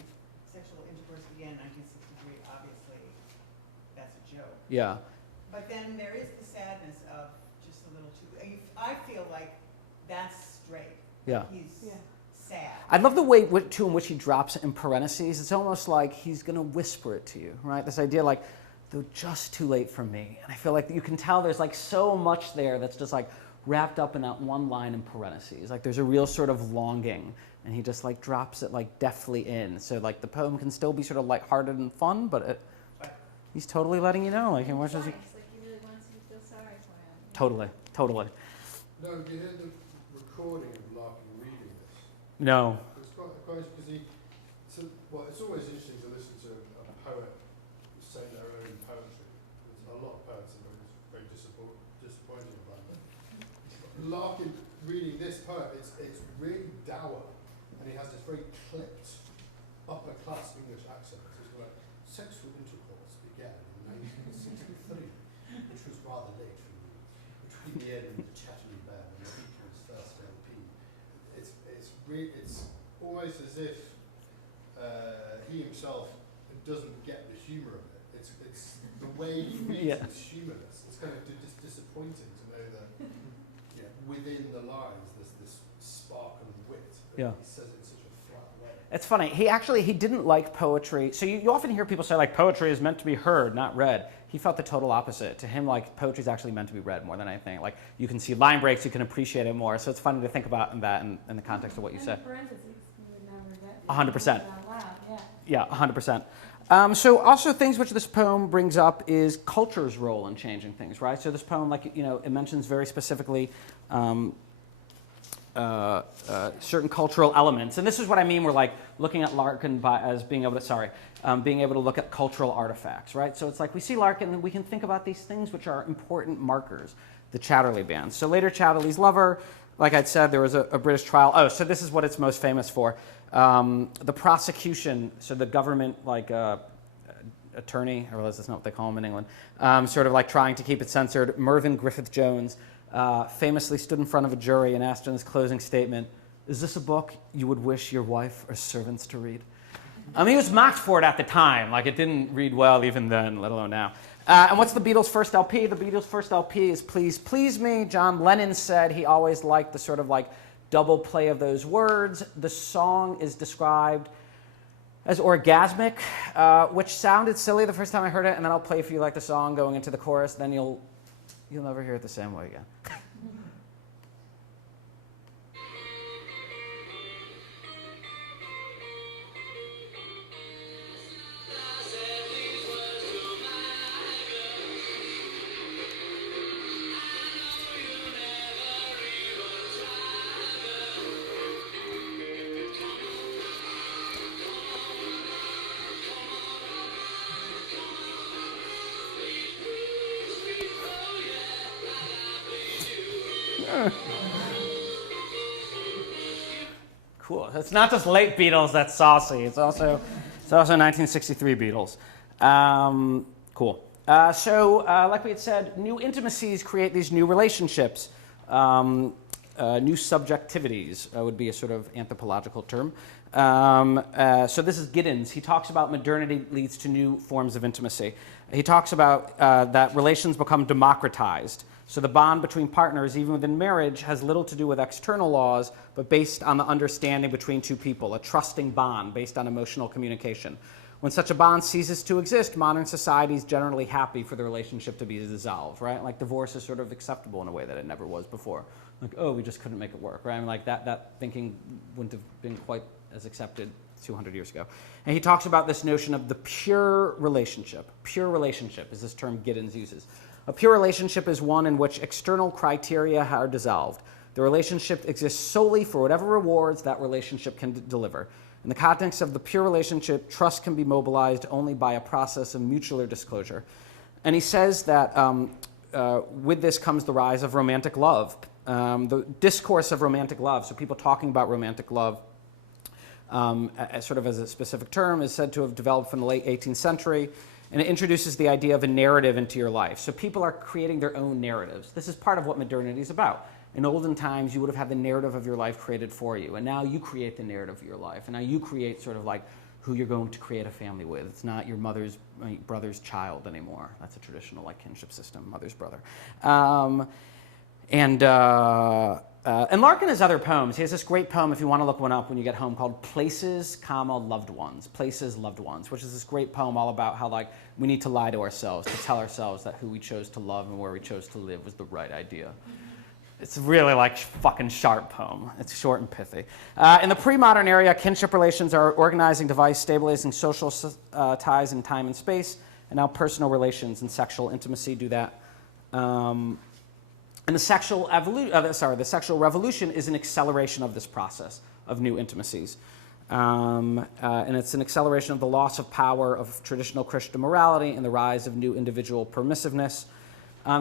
Yeah. But then there is the sadness of just a little too, I feel like that's straight. Yeah. He's Yeah. sad. I love the way too in which he drops it in parentheses. It's almost like he's going to whisper it to you, right? This idea like, they're just too late for me. And I feel like you can tell there's like so much there that's just like wrapped up in that one line in parentheses. Like there's a real sort of longing, and he just like drops it like deftly in. So like the poem can still be sort of lighthearted and fun, but he's totally letting you know. Like he wants It's to. nice, like he really wants you to feel sorry for him. Totally, totally. No, do you hear the recording of Larkin reading this? No. It's quite because it's always interesting to listen to a poet say their own poetry. There's a lot of poets are very disappointing about that. Larkin reading this poem, it's really dour, and he has this very clipped upper class English accent. So it's like sexual intercourse began in 1963, which was rather late for me, between the end of the Chattery Bear and the Beatles' first LP. It's almost as if he himself doesn't get the humour of it. It's the way he reads is humorless. It's kind of just disappointing to know that within the lines there's this spark of wit. Yeah. He says it in such a flat way. It's funny. He didn't like poetry. So you often hear people say like poetry is meant to be heard, not read. He felt the total opposite. To him, like poetry is actually meant to be read more than anything. Like you can see line breaks, you can appreciate it more. So it's funny to think about that in the context of what you And said. the parentheses you would never get. 100%. Out loud, yeah. Yeah, 100%. So also things which this poem brings up is culture's role in changing things, right? So this poem, like, it mentions very specifically certain cultural elements. And this is what I mean, we're like looking at Larkin as being able to look at cultural artifacts, right? So it's like we see Larkin and we can think about these things which are important markers, the Chatterley Bands. So later Chatterley's Lover, like I'd said, there was a British trial. Oh, so this is what it's most famous for. The prosecution, so the government attorney, or that's not what they call him in England, sort of like trying to keep it censored. Mervyn Griffith Jones famously stood in front of a jury and asked in his closing statement, "Is this a book you would wish your wife or servants to read?" He was mocked for it at the time. Like it didn't read well even then, let alone now. And what's the Beatles' first LP? The Beatles' first LP is Please Please Me. John Lennon said he always liked the sort of like double play of those words. The song is described as orgasmic, which sounded silly the first time I heard it, and then I'll play for you like the song going into the chorus, then you'll never hear it the same way again. Cool. It's not just late Beatles that's saucy. It's also 1963 Beatles. Cool. Like we had said, new intimacies create these new relationships. New subjectivities would be a sort of anthropological term. So this is Giddens. He talks about modernity leads to new forms of intimacy. He talks about that relations become democratized. So the bond between partners, even within marriage, has little to do with external laws, but based on the understanding between two people, a trusting bond based on emotional communication. When such a bond ceases to exist, modern society is generally happy for the relationship to be dissolved, right? Like divorce is sort of acceptable in a way that it never was before. Like, oh, we just couldn't make it work, right? I mean, like that thinking wouldn't have been quite as accepted 200 years ago. And he talks about this notion of the pure relationship. Pure relationship is this term Giddens uses. A pure relationship is one in which external criteria are dissolved. The relationship exists solely for whatever rewards that relationship can deliver. In the context of the pure relationship, trust can be mobilized only by a process of mutual disclosure. And he says that with this comes the rise of romantic love, the discourse of romantic love. So people talking about romantic love sort of as a specific term is said to have developed from the late 18th century. And it introduces the idea of a narrative into your life. So people are creating their own narratives. This is part of what modernity is about. In olden times, you would have had the narrative of your life created for you. And now you create the narrative of your life. And now you create sort of like who you're going to create a family with. It's not your mother's brother's child anymore. That's a traditional like kinship system, mother's brother. And Larkin has other poems. He has this great poem, if you want to look one up when you get home, called Places, Loved Ones. Places, Loved Ones, which is this great poem all about how like we need to lie to ourselves, to tell ourselves that who we chose to love and where we chose to live was the right idea. It's really like fucking sharp poem. It's short and pithy. In the pre-modern area, kinship relations are organizing device, stabilizing social ties in time and space, and now personal relations and sexual intimacy do that. And the sexual revolution is an acceleration of this process of new intimacies. And it's an acceleration of the loss of power of traditional Christian morality and the rise of new individual permissiveness.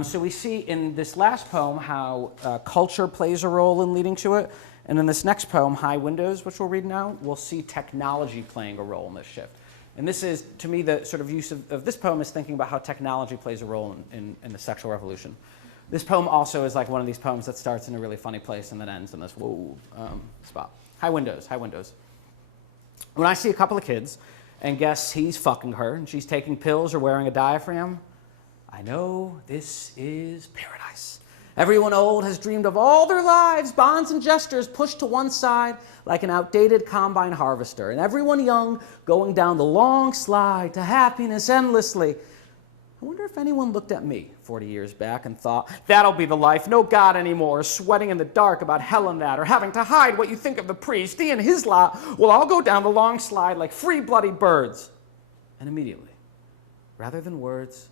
So we see in this last poem how culture plays a role in leading to it. And in this next poem, High Windows, which we'll read now, we'll see technology playing a role in this shift. And this is, to me, the sort of use of this poem is thinking about how technology plays a role in the sexual revolution. This poem also is like one of these poems that starts in a really funny place and then ends in this whoa spot. High Windows, High Windows. When I see a couple of kids and guess he's fucking her and she's taking pills or wearing a diaphragm, I know this is paradise. Everyone old has dreamed of all their lives, bonds and gestures pushed to one side like an outdated combine harvester, and everyone young going down the long slide to happiness endlessly. I wonder if anyone looked at me 40 years back and thought, that'll be the life, no God anymore, sweating in the dark about hell and that, or having to hide what you think of the priest. He and his lot will all go down the long slide like free bloody birds. And immediately, rather than words,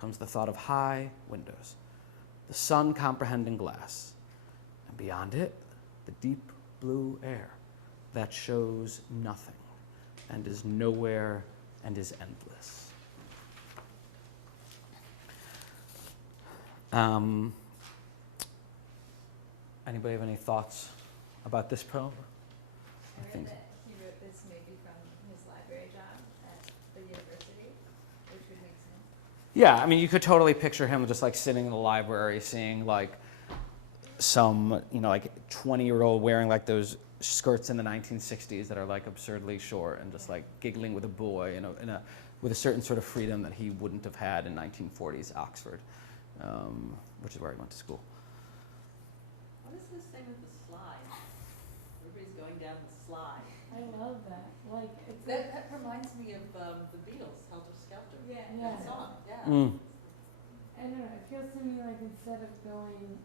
comes the thought of high windows, the sun comprehending glass, and beyond it, the deep blue air that shows nothing and is nowhere and is endless. Anybody have any thoughts about this poem? I read that he wrote this maybe from his library job at the university, which would make sense. Yeah, I mean, you could totally picture him just like sitting in the library seeing like some, like 20-year-old wearing like those skirts in the 1960s that are like absurdly short and just like giggling with a boy with a certain sort of freedom that he wouldn't have had in 1940s Oxford, which is where he went to school. What is this thing with the slide? Everybody's going down the slide. I love that. Like, it's That reminds me of the Beatles, Helter Skelter. Yeah. Yeah. That song, yeah. I don't know, it feels to me like instead of going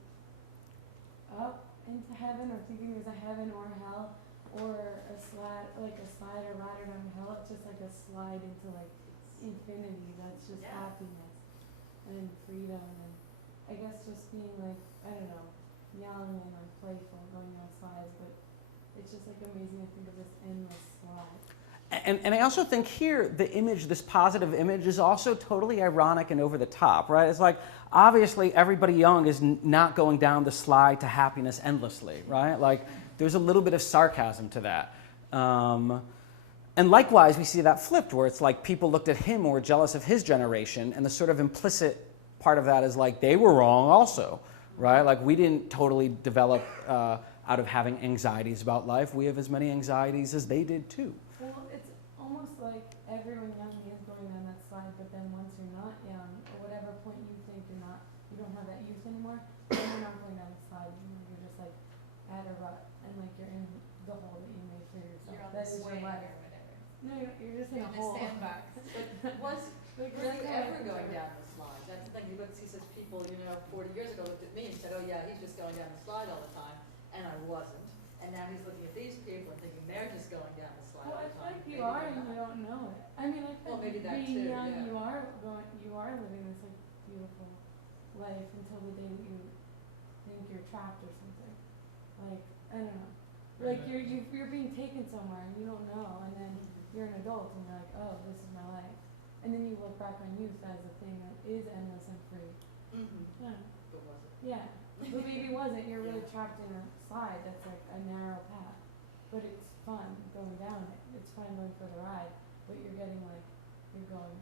up into heaven or thinking there's a heaven or a hell or a slide or ladder down the hill, it's just like a slide into like infinity that's just happiness and freedom and I guess just being like, I don't know, young and like playful going down slides, but it's just like amazing to think of this endless slide. And I also think here, the image, this positive image, is also totally ironic and over the top, right? It's like, obviously, everybody young is not going down the slide to happiness endlessly, right? Like, there's a little bit of sarcasm to that. And likewise, we see that flipped, where it's like people looked at him or were jealous of his generation, and the sort of implicit part of that is like, they were wrong also, right? Like, we didn't totally develop out of having anxieties about life. We have as many anxieties as they did, too. Well, it's almost like everyone young is going down that slide, but then once you're not young, or whatever point you think you don't have that youth anymore, then you're not going down the slide anymore. You're just like at a rut, and like you're in the hole that you made for yourself. You're on That the is your swing or life. whatever. No, you're just in You're a in a hole. sandbox. But was Like, really that's ever how I going think of down the slide? That's the thing, you look, see such people, 40 years ago looked at me and said, oh yeah, he's just going down the slide all the time, and I wasn't. And now he's looking at these people and thinking they're just going down the slide Well, all I the feel time. like you Maybe are they're and you not. don't know it. I mean, I feel Well, maybe that being too, young, yeah. you are living this like beautiful life until the day that you think you're trapped or something. Like, I don't know. Like you're being taken somewhere and you don't know, and then you're an adult and you're like, oh, this is my life. And then you look back on youth as a thing that is endless and free. Mm-hmm. Yeah. But was it? Yeah. But maybe it wasn't. You're really trapped in a slide that's like a narrow path. But it's fun going down it. It's fun going for the ride. But you're getting like, you're going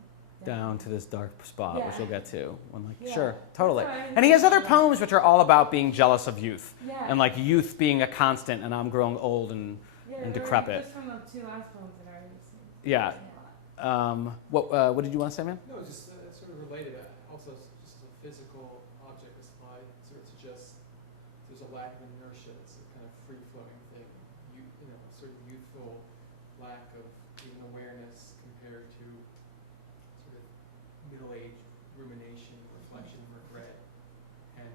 Down to this dark spot, which Yeah. you'll get to. When like, Yeah. sure, totally. That's why I And he has other think- poems which are all about being jealous of youth. Yeah. And like youth being a constant and I'm growing old and yeah, and they're decrepit. Just from the two last poems that I already seen. Yeah. What did you want to say, man? No, just sort of related. Also, just a physical object, a slide sort of suggests there's a lack of inertia. It's a kind of free-flowing thing. You know, sort of youthful lack of even awareness compared to sort of middle-aged rumination, reflection, regret, and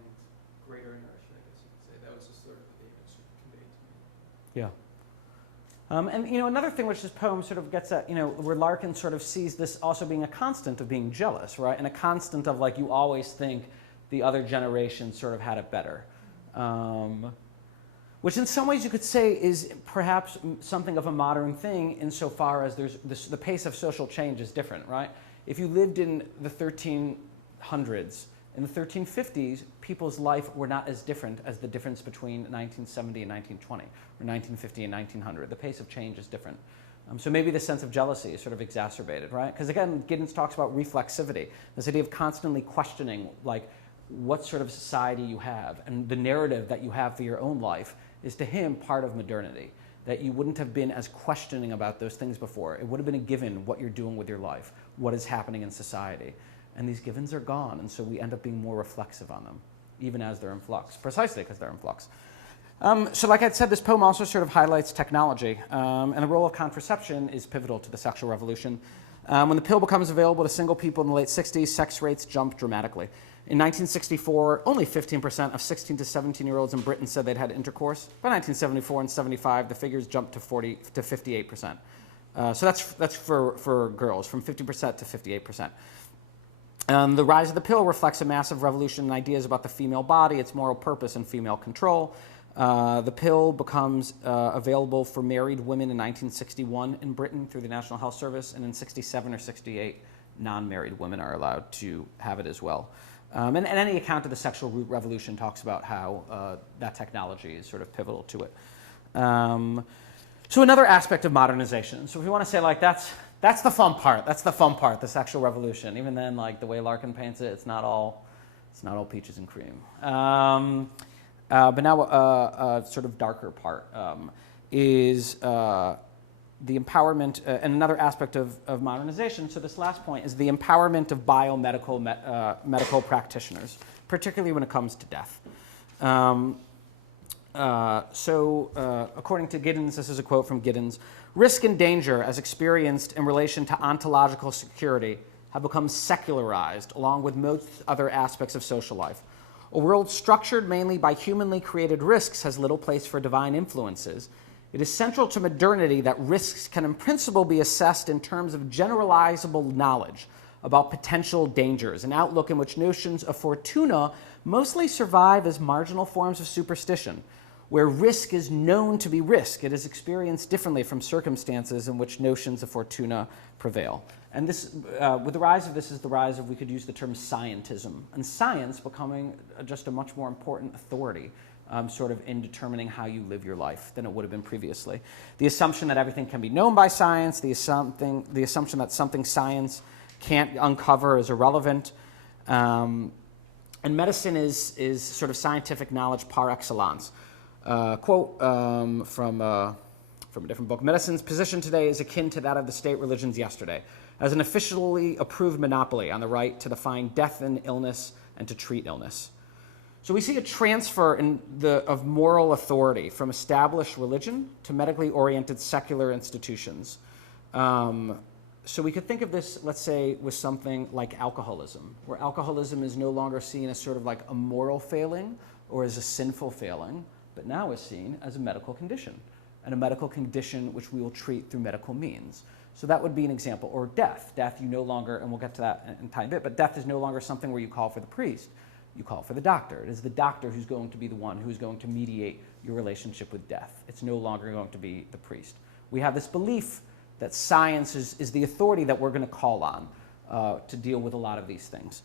greater inertia, I guess you could say. That was just sort of the image conveyed to me. Yeah. And another thing which this poem sort of gets at, where Larkin sort of sees this also being a constant of being jealous, right? And a constant of like you always think the other generation sort of had it better. Which in some ways you could say is perhaps something of a modern thing insofar as the pace of social change is different, right? If you lived in the 1300s, in the 1350s, people's life were not as different as the difference between 1970 and 1920, or 1950 and 1900. The pace of change is different. So maybe the sense of jealousy is sort of exacerbated, right? Because again, Giddens talks about reflexivity, this idea of constantly questioning, like, what sort of society you have. And the narrative that you have for your own life is to him part of modernity, that you wouldn't have been as questioning about those things before. It would have been a given what you're doing with your life, what is happening in society. And these givens are gone, and so we end up being more reflexive on them, even as they're in flux, precisely because they're in flux. So like I said, this poem also sort of highlights technology, and the role of contraception is pivotal to the sexual revolution. When the pill becomes available to single people in the late 60s, sex rates jumped dramatically. In 1964, only 15% of 16 to 17-year-olds in Britain said they'd had intercourse. By 1974 and 75, the figures jumped to 40 to 58%. So that's for girls, from 50% to 58%. The rise of the pill reflects a massive revolution in ideas about the female body, its moral purpose, and female control. The pill becomes available for married women in 1961 in Britain through the National Health Service, and in 67 or 68, non-married women are allowed to have it as well. And any account of the sexual revolution talks about how that technology is sort of pivotal to it. So another aspect of modernization. So if you want to say like that's the fun part. That's the fun part, the sexual revolution. Even then, like the way Larkin paints it, it's not all peaches and cream. But now a sort of darker part is the empowerment, and another aspect of modernization. So this last point is the empowerment of biomedical medical practitioners, particularly when it comes to death. According to Giddens, this is a quote from Giddens, risk and danger as experienced in relation to ontological security have become secularized along with most other aspects of social life. A world structured mainly by humanly created risks has little place for divine influences. It is central to modernity that risks can in principle be assessed in terms of generalizable knowledge about potential dangers, an outlook in which notions of fortuna mostly survive as marginal forms of superstition. Where risk is known to be risk, it is experienced differently from circumstances in which notions of fortuna prevail. And this, with the rise of this is the rise of, we could use the term scientism, and science becoming just a much more important authority sort of in determining how you live your life than it would have been previously. The assumption that everything can be known by science, the assumption that something science can't uncover is irrelevant. And medicine is sort of scientific knowledge par excellence. Quote from a different book. Medicine's position today is akin to that of the state religions yesterday, as an officially approved monopoly on the right to define death and illness and to treat illness. So we see a transfer of moral authority from established religion to medically oriented secular institutions. So we could think of this, let's say, with something like alcoholism, where alcoholism is no longer seen as sort of like a moral failing or as a sinful failing, but now is seen as a medical condition, and a medical condition which we will treat through medical means. So that would be an example. Or death. Death, you no longer, and we'll get to that in time a bit, but death is no longer something where you call for the priest. You call for the doctor. It is the doctor who's going to be the one who's going to mediate your relationship with death. It's no longer going to be the priest. We have this belief that science is the authority that we're going to call on to deal with a lot of these things.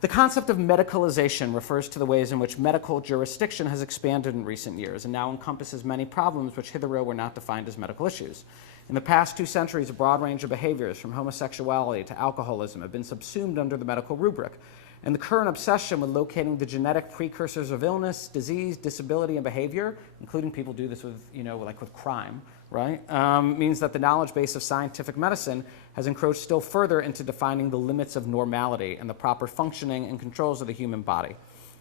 The concept of medicalization refers to the ways in which medical jurisdiction has expanded in recent years and now encompasses many problems which hitherto were not defined as medical issues. In the past 2 centuries, a broad range of behaviors, from homosexuality to alcoholism, have been subsumed under the medical rubric. And the current obsession with locating the genetic precursors of illness, disease, disability, and behavior, including people do this with, like with crime, right, means that the knowledge base of scientific medicine has encroached still further into defining the limits of normality and the proper functioning and controls of the human body.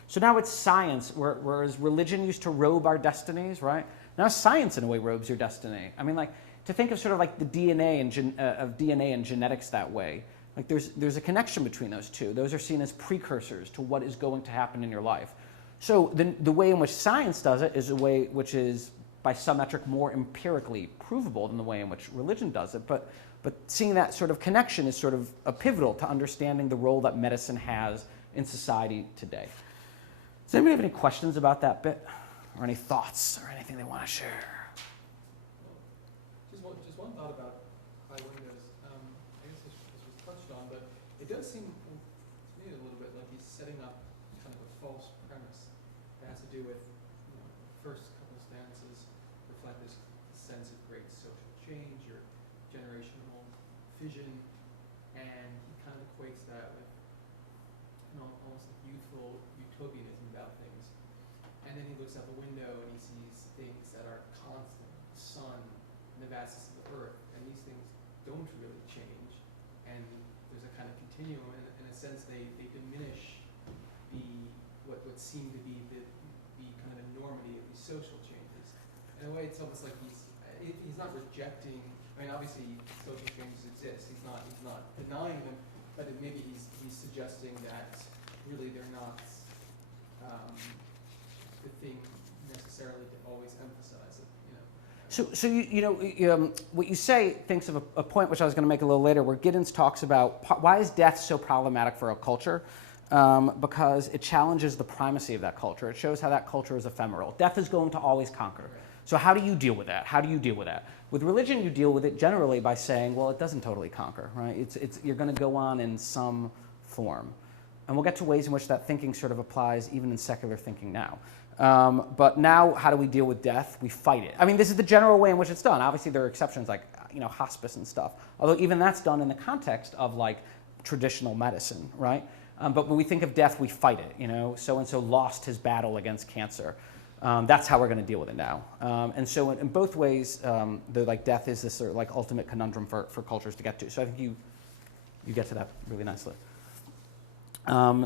So now it's science, whereas religion used to robe our destinies, right? Now science, in a way, robes your destiny. I mean, like, to think of sort of like the DNA and genetics that way, like there's a connection between those two. Those are seen as precursors to what is going to happen in your life. So the way in which science does it is a way which is, by some metric, more empirically provable than the way in which religion does it. But seeing that sort of connection is sort of a pivotal to understanding the role that medicine has in society today. Does anybody have any questions about that bit? Or any thoughts or anything they want to share? Just one thought about high windows. I guess this was touched on, but it does seem to me a little bit like he's setting up kind of a false premise. It has to do with, the first couple of stanzas reflect this sense of great social change or generational fission, and he kind of equates that with almost like youthful utopianism about things. And then he looks out the window and he sees things that are constant, the sun, and the vastness of the earth, and these things don't really change. And there's a kind of continuum, and in a sense they diminish what would seem to be the kind of enormity of these social changes. In a way, it's almost like he's not rejecting. I mean, obviously social changes exist. He's not denying them, but maybe he's suggesting that really they're not the thing necessarily to always emphasize it. So what you say thinks of a point which I was going to make a little later, where Giddens talks about why is death so problematic for a culture? Because it challenges the primacy of that culture. It shows how that culture is ephemeral. Death is going to always conquer. So how do you deal with that? How do you deal with that? With religion, you deal with it generally by saying, well, it doesn't totally conquer, right? You're going to go on in some form. And we'll get to ways in which that thinking sort of applies even in secular thinking now. But now, how do we deal with death? We fight it. I mean, this is the general way in which it's done. Obviously, there are exceptions like hospice and stuff. Although even that's done in the context of like traditional medicine, right? But when we think of death, we fight it. So-and-so lost his battle against cancer. That's how we're going to deal with it now. And so in both ways, death is this sort of like ultimate conundrum for cultures to get to. So I think you get to that really nicely.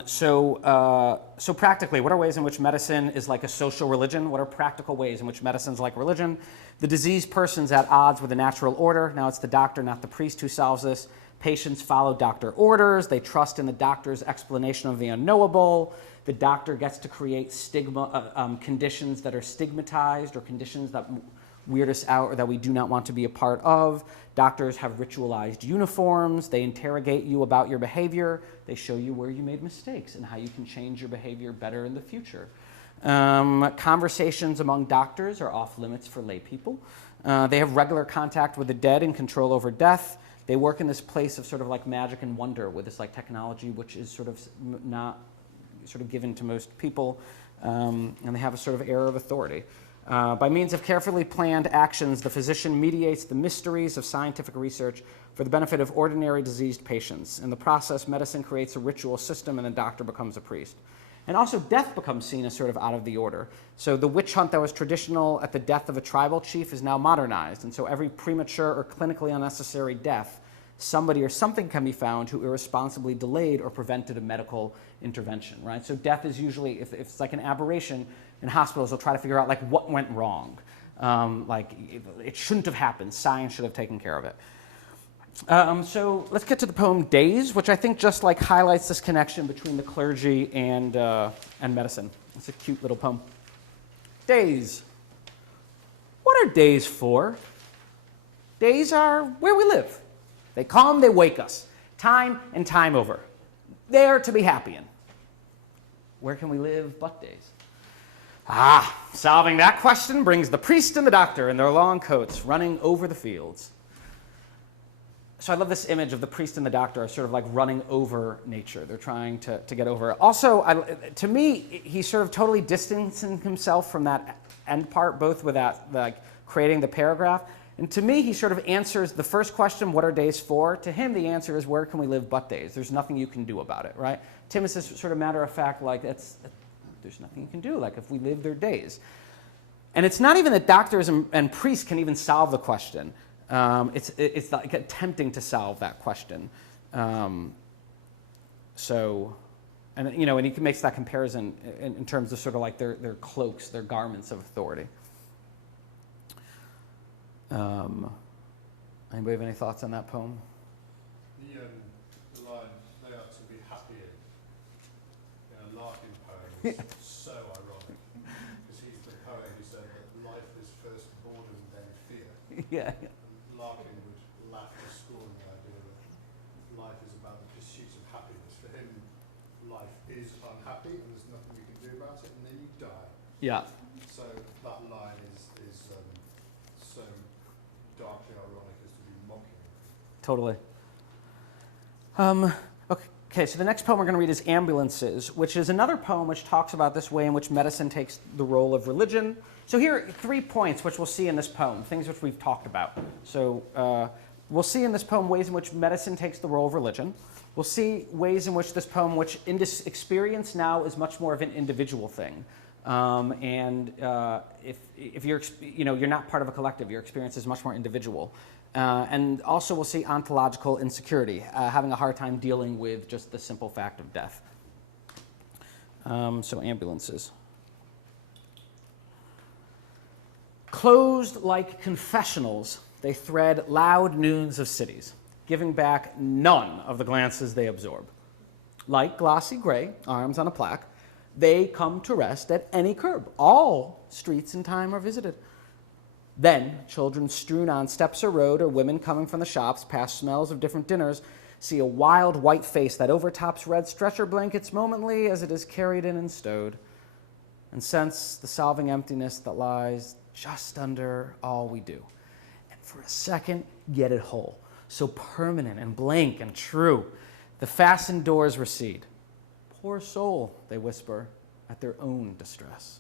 So practically, what are ways in which medicine is like a social religion? What are practical ways in which medicine is like religion? The diseased person's at odds with the natural order. Now it's the doctor, not the priest, who solves this. Patients follow doctor orders. They trust in the doctor's explanation of the unknowable. The doctor gets to create conditions that are stigmatized or conditions that weird us out or that we do not want to be a part of. Doctors have ritualized uniforms. They interrogate you about your behavior. They show you where you made mistakes and how you can change your behavior better in the future. Conversations among doctors are off limits for lay people. They have regular contact with the dead and control over death. They work in this place of sort of like magic and wonder with this like technology which is sort of not sort of given to most people, and they have a sort of air of authority. By means of carefully planned actions, the physician mediates the mysteries of scientific research for the benefit of ordinary diseased patients. In the process, medicine creates a ritual system and the doctor becomes a priest. And also death becomes seen as sort of out of the order. So the witch hunt that was traditional at the death of a tribal chief is now modernized. And so every premature or clinically unnecessary death, somebody or something can be found who irresponsibly delayed or prevented a medical intervention, right? So death is usually, if it's like an aberration, in hospitals they'll try to figure out like what went wrong. It shouldn't have happened. Science should have taken care of it. So let's get to the poem Days, which I think just like highlights this connection between the clergy and medicine. It's a cute little poem. Days. What are days for? Days are where we live. They come, they wake us, time and time over. There to be happy in. Where can we live but days? Solving that question brings the priest and the doctor in their long coats running over the fields. So I love this image of the priest and the doctor are sort of like running over nature. They're trying to get over it. Also, to me, he's sort of totally distancing himself from that end part, both with that, like creating the paragraph. And to me, he sort of answers the first question, what are days for? To him, the answer is, where can we live but days? There's nothing you can do about it, right? Tim is this sort of matter of fact, like, there's nothing you can do. Like, if we live, they're days. And it's not even that doctors and priests can even solve the question. It's like attempting to solve that question. And he makes that comparison in terms of sort of like their cloaks, their garments of authority. Anybody have any thoughts on that poem? The line, "They are to be happy in a Larkin poem," is so ironic, because he's the poet who said that life is first boredom, then fear. Yeah. And Larkin would laugh to scorn the idea that life is about the pursuit of happiness. For him, life is unhappy, and there's nothing you can do about it, and then you die. Yeah. So that line is so darkly ironic as to be mocking. Totally. Okay, so the next poem we're going to read is Ambulances, which is another poem which talks about this way in which medicine takes the role of religion. So here are 3 points which we'll see in this poem, things which we've talked about. So we'll see in this poem ways in which medicine takes the role of religion. We'll see ways in which this poem, which in this experience now is much more of an individual thing. If you're, you're not part of a collective, your experience is much more individual. And also we'll see ontological insecurity, having a hard time dealing with just the simple fact of death. So Ambulances. Closed like confessionals, they thread loud noons of cities, giving back none of the glances they absorb. Like glossy gray, arms on a plaque, they come to rest at any curb. All streets in time are visited. Then, children strewn on steps or road, or women coming from the shops, past smells of different dinners, see a wild white face that overtops red stretcher blankets momently as it is carried in and stowed, and sense the solving emptiness that lies just under all we do. And for a second, get it whole, so permanent and blank and true. The fastened doors recede. Poor soul, they whisper, at their own distress.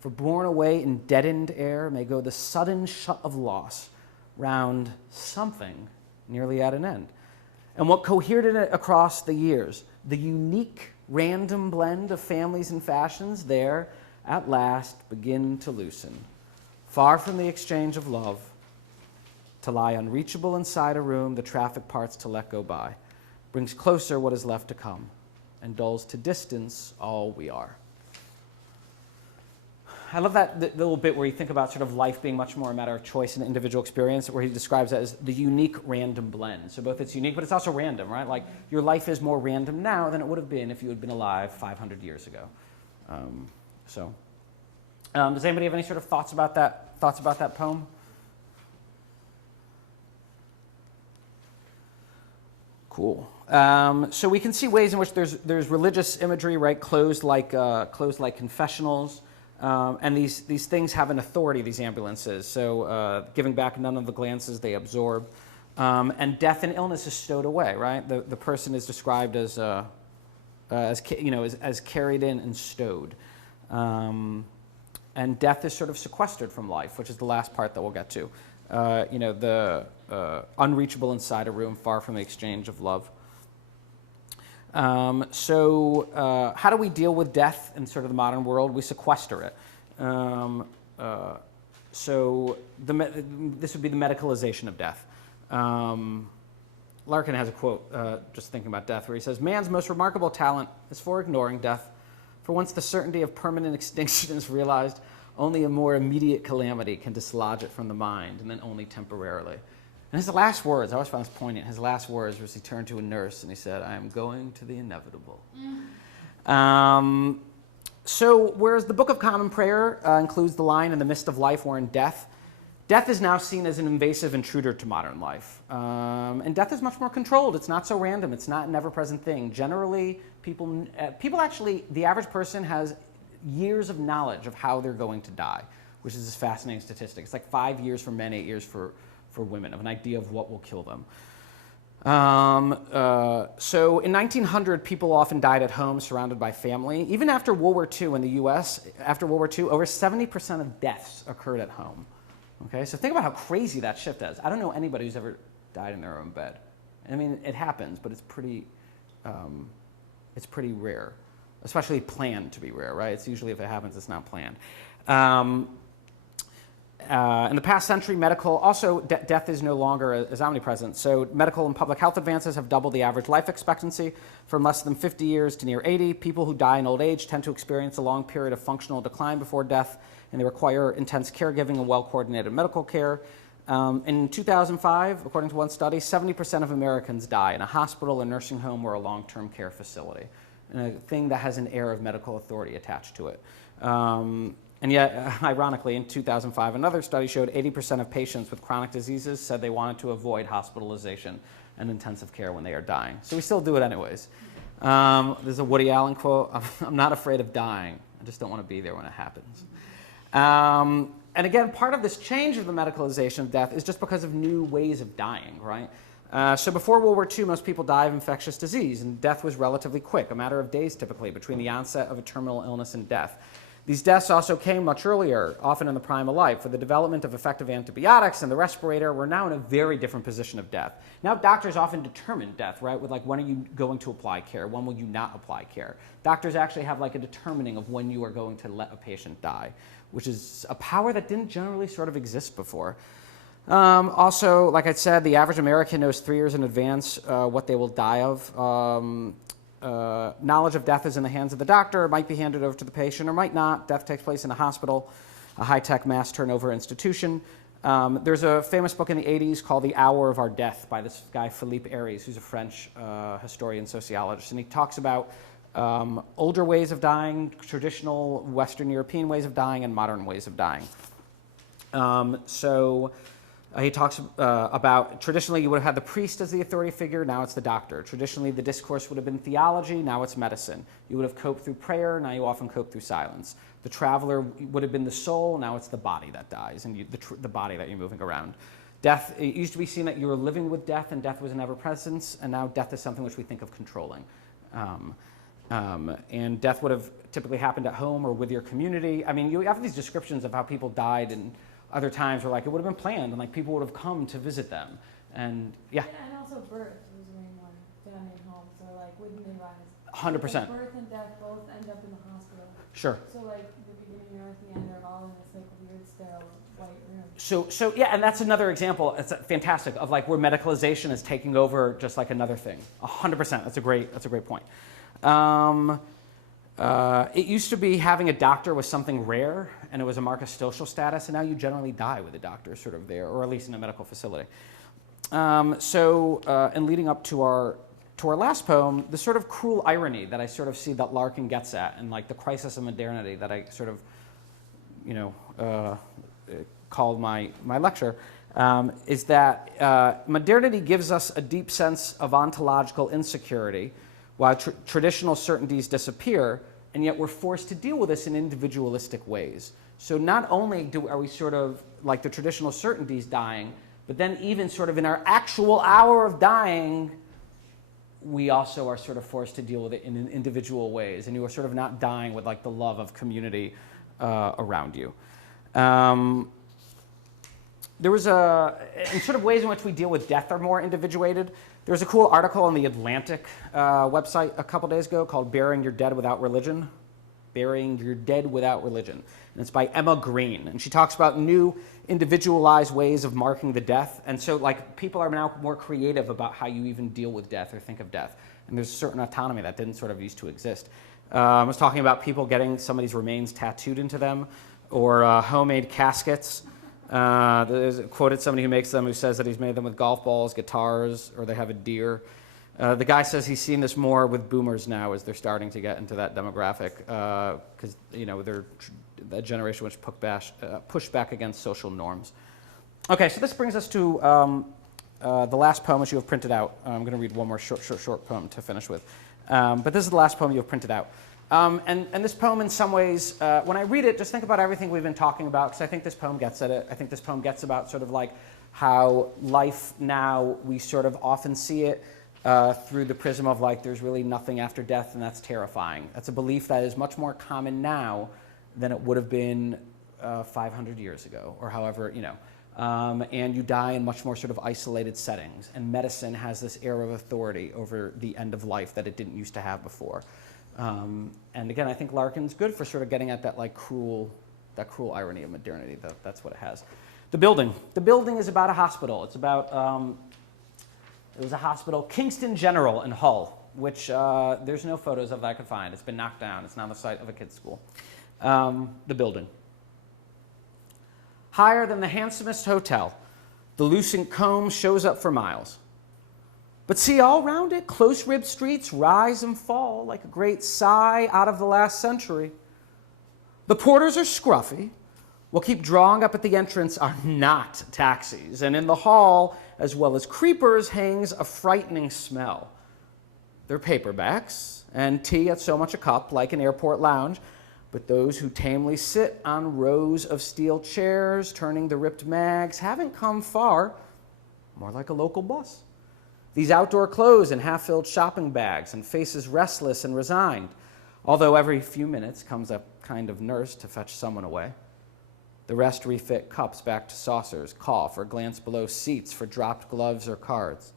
For borne away in deadened air may go the sudden shut of loss round something nearly at an end. And what cohered in it across the years, the unique random blend of families and fashions there at last begin to loosen. Far from the exchange of love, to lie unreachable inside a room, the traffic parts to let go by, brings closer what is left to come, and dulls to distance all we are. I love that little bit where you think about sort of life being much more a matter of choice and individual experience, where he describes it as the unique random blend. So both it's unique, but it's also random, right? Like your life is more random now than it would have been if you had been alive 500 years ago. Does anybody have any sort of thoughts about that poem? Cool. So we can see ways in which there's religious imagery, right? Closed like confessionals. And these things have an authority, these ambulances. So giving back none of the glances they absorb. And death and illness is stowed away, right? The person is described as carried in and stowed. And death is sort of sequestered from life, which is the last part that we'll get to. The unreachable inside a room, far from the exchange of love. So how do we deal with death in sort of the modern world? We sequester it. So this would be the medicalization of death. Larkin has a quote, just thinking about death, where he says, "Man's most remarkable talent is for ignoring death. For once the certainty of permanent extinction is realized, only a more immediate calamity can dislodge it from the mind, and then only temporarily." And his last words, I always found this poignant, his last words was he turned to a nurse and he said, "I am going to the inevitable." So whereas the Book of Common Prayer includes the line, "In the midst of life or in death," death is now seen as an invasive intruder to modern life. And death is much more controlled. It's not so random. It's not an ever-present thing. Generally, people actually, the average person has years of knowledge of how they're going to die, which is this fascinating statistic. It's like 5 years for men, 8 years for women, of an idea of what will kill them. So in 1900, people often died at home, surrounded by family. Even after World War II in the US, after World War II, over 70% of deaths occurred at home. Okay, so think about how crazy that shift is. I don't know anybody who's ever died in their own bed. I mean, it happens, but it's pretty rare, especially planned to be rare, right? It's usually if it happens, it's not planned. In the past century, death is no longer as omnipresent. So medical and public health advances have doubled the average life expectancy from less than 50 years to near 80. People who die in old age tend to experience a long period of functional decline before death, and they require intense caregiving and well-coordinated medical care. In 2005, according to one study, 70% of Americans die in a hospital, a nursing home, or a long-term care facility, a thing that has an air of medical authority attached to it. And yet, ironically, in 2005, another study showed 80% of patients with chronic diseases said they wanted to avoid hospitalization and intensive care when they are dying. So we still do it anyways. There's a Woody Allen quote, "I'm not afraid of dying. I just don't want to be there when it happens." And again, part of this change of the medicalization of death is just because of new ways of dying, right? So before World War II, most people died of infectious disease, and death was relatively quick, a matter of days typically, between the onset of a terminal illness and death. These deaths also came much earlier, often in the prime of life. For the development of effective antibiotics and the respirator, we're now in a very different position of death. Now doctors often determine death, right? With like, when are you going to apply care? When will you not apply care? Doctors actually have like a determining of when you are going to let a patient die, which is a power that didn't generally sort of exist before. Also, like I said, the average American knows 3 years in advance what they will die of. Knowledge of death is in the hands of the doctor. It might be handed over to the patient or might not. Death takes place in a hospital, a high-tech mass turnover institution. There's a famous book in the 80s called The Hour of Our Death by this guy, Philip Larkin, who's a French historian, sociologist. And he talks about older ways of dying, traditional Western European ways of dying, and modern ways of dying. He talks about traditionally you would have had the priest as the authority figure, now it's the doctor. Traditionally the discourse would have been theology, now it's medicine. You would have coped through prayer, now you often cope through silence. The traveler would have been the soul, now it's the body that dies and the body that you're moving around. Death, it used to be seen that you were living with death and death was an ever-presence, and now death is something which we think of controlling. And death would have typically happened at home or with your community. I mean, you have these descriptions of how people died and other times where like it would have been planned and like people would have come to visit them. And yeah. Yeah, and also birth was way more done at home. So like wouldn't they rise? 100%. Birth and death both end up in the hospital. Sure. So like the beginning or the end are all in this like weird sterile white room. So yeah, and that's another example. It's fantastic of like where medicalization is taking over just like another thing. 100%. That's a great point. It used to be having a doctor was something rare, and it was a mark of social status, and now you generally die with a doctor sort of there, or at least in a medical facility. In leading up to our last poem, the sort of cruel irony that I sort of see that Larkin gets at, and like the crisis of modernity that I sort of, called my lecture, is that modernity gives us a deep sense of ontological insecurity, while traditional certainties disappear, and yet we're forced to deal with this in individualistic ways. So not only are we sort of like the traditional certainties dying, but then even sort of in our actual hour of dying, we also are sort of forced to deal with it in individual ways, and you are sort of not dying with like the love of community around you. There was in sort of ways in which we deal with death are more individuated. There was a cool article on the Atlantic website a couple days ago called Burying Your Dead Without Religion. Burying Your Dead Without Religion. And it's by Emma Green. And she talks about new individualized ways of marking the death. And so like people are now more creative about how you even deal with death or think of death. And there's a certain autonomy that didn't sort of used to exist. I was talking about people getting somebody's remains tattooed into them, or homemade caskets. There's quoted somebody who makes them who says that he's made them with golf balls, guitars, or they have a deer. The guy says he's seen this more with boomers now as they're starting to get into that demographic because they're that generation which push back against social norms. Okay, so this brings us to the last poem which you have printed out. I'm going to read one more short poem to finish with. But this is the last poem you have printed out. And this poem, in some ways, when I read it, just think about everything we've been talking about, because I think this poem gets at it. I think this poem gets about sort of like how life now, we sort of often see it through the prism of like there's really nothing after death, and that's terrifying. That's a belief that is much more common now than it would have been 500 years ago, or however, and you die in much more sort of isolated settings. And medicine has this air of authority over the end of life that it didn't used to have before. And again, I think Larkin's good for sort of getting at that like cruel that cruel irony of modernity, though. That's what it has. The building. The building is about a hospital. It's about, it was a hospital, Kingston General in Hull, which there's no photos of that I could find. It's been knocked down. It's now the site of a kid's school. The building. Higher than the handsomest hotel, the lucent comb shows up for miles. But see, all round it, close-ribbed streets rise and fall like a great sigh out of the last century. The porters are scruffy. What keep drawing up at the entrance are not taxis, and in the hall, as well as creepers, hangs a frightening smell. They're paperbacks, and tea at so much a cup, like an airport lounge, but those who tamely sit on rows of steel chairs, turning the ripped mags, haven't come far, more like a local bus. These outdoor clothes and half-filled shopping bags, and faces restless and resigned, although every few minutes comes a kind of nurse to fetch someone away. The rest refit cups back to saucers, cough, or glance below seats for dropped gloves or cards.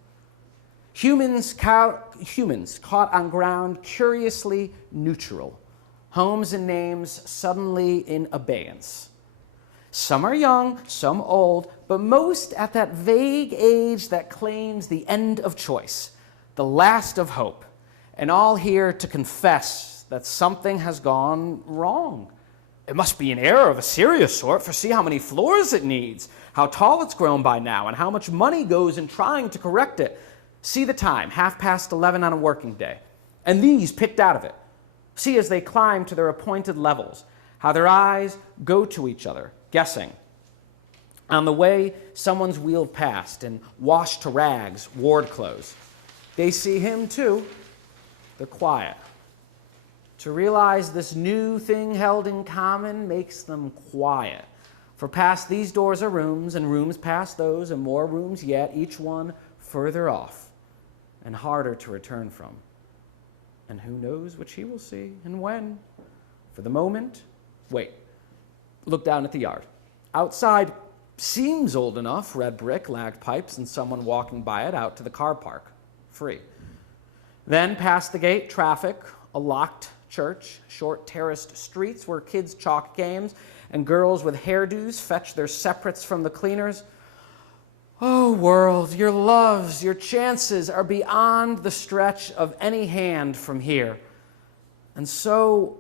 Humans caught on ground curiously neutral, homes and names suddenly in abeyance. Some are young, some old, but most at that vague age that claims the end of choice, the last of hope, and all here to confess that something has gone wrong. It must be an error of a serious sort, for see how many floors it needs, how tall it's grown by now, and how much money goes in trying to correct it. See the time, 11:30 on a working day, and these picked out of it. See as they climb to their appointed levels, how their eyes go to each other, guessing. On the way, someone's wheeled past and washed to rags, ward clothes. They see him too. They're quiet. To realize this new thing held in common makes them quiet. For past these doors are rooms, and rooms past those, and more rooms yet, each one further off and harder to return from. And who knows which he will see and when. For the moment, wait. Look down at the yard. Outside seems old enough, red brick, lagged pipes, and someone walking by it out to the car park, free. Then past the gate, traffic, a locked church, short terraced streets where kids chalk games and girls with hairdos fetch their separates from the cleaners. Oh, world, your loves, your chances are beyond the stretch of any hand from here. And so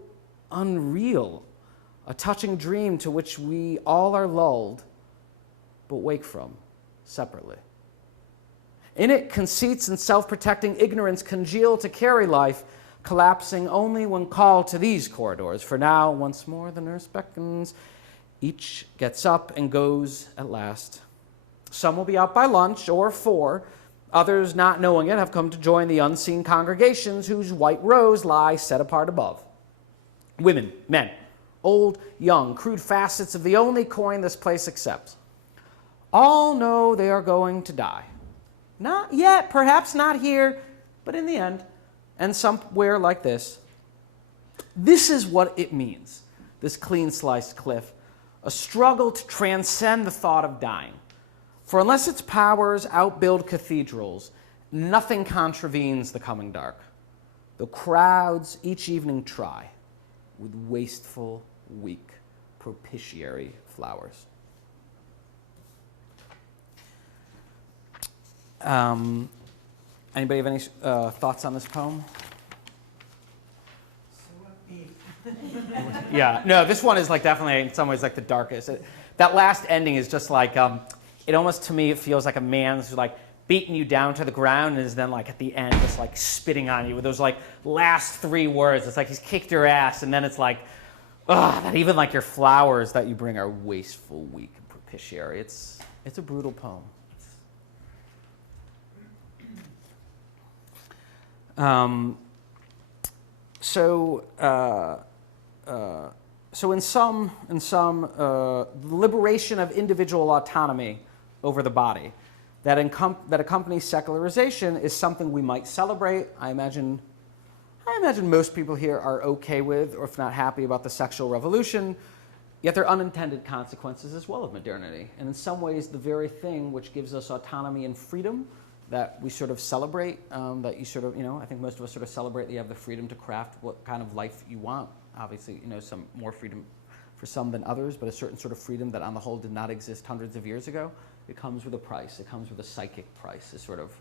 unreal, a touching dream to which we all are lulled, but wake from separately. In it, conceits and self-protecting ignorance congeal to carry life, collapsing only when called to these corridors. For now, once more, the nurse beckons. Each gets up and goes at last. Some will be out by lunch or 4. Others, not knowing it, have come to join the unseen congregations whose white rows lie set apart above. Women, men, old, young, crude facets of the only coin this place accepts. All know they are going to die. Not yet, perhaps not here, but in the end, and somewhere like this. This is what it means, this clean-sliced cliff, a struggle to transcend the thought of dying. For unless its powers outbuild cathedrals, nothing contravenes the coming dark. The crowds each evening try, with wasteful, weak, propitiatory flowers. Anybody have any thoughts on this poem? So upbeat. Yeah, no, this one is like definitely in some ways like the darkest. That last ending is just like, it almost to me it feels like a man who's like beating you down to the ground and is then like at the end just like spitting on you with those like last 3 words. It's like he's kicked your ass, and then it's like, that even like your flowers that you bring are wasteful, weak, and propitiatory. It's a brutal poem. So in some, the liberation of individual autonomy over the body that accompanies secularization is something we might celebrate. I imagine most people here are okay with, or if not happy about, the sexual revolution. Yet there are unintended consequences as well of modernity, and in some ways, the very thing which gives us autonomy and freedom that we sort of celebrate, that you sort of, I think most of us sort of celebrate that you have the freedom to craft what kind of life you want. Obviously, some more freedom for some than others, but a certain sort of freedom that on the whole did not exist hundreds of years ago. It comes with a price. It comes with a psychic price. Is sort of,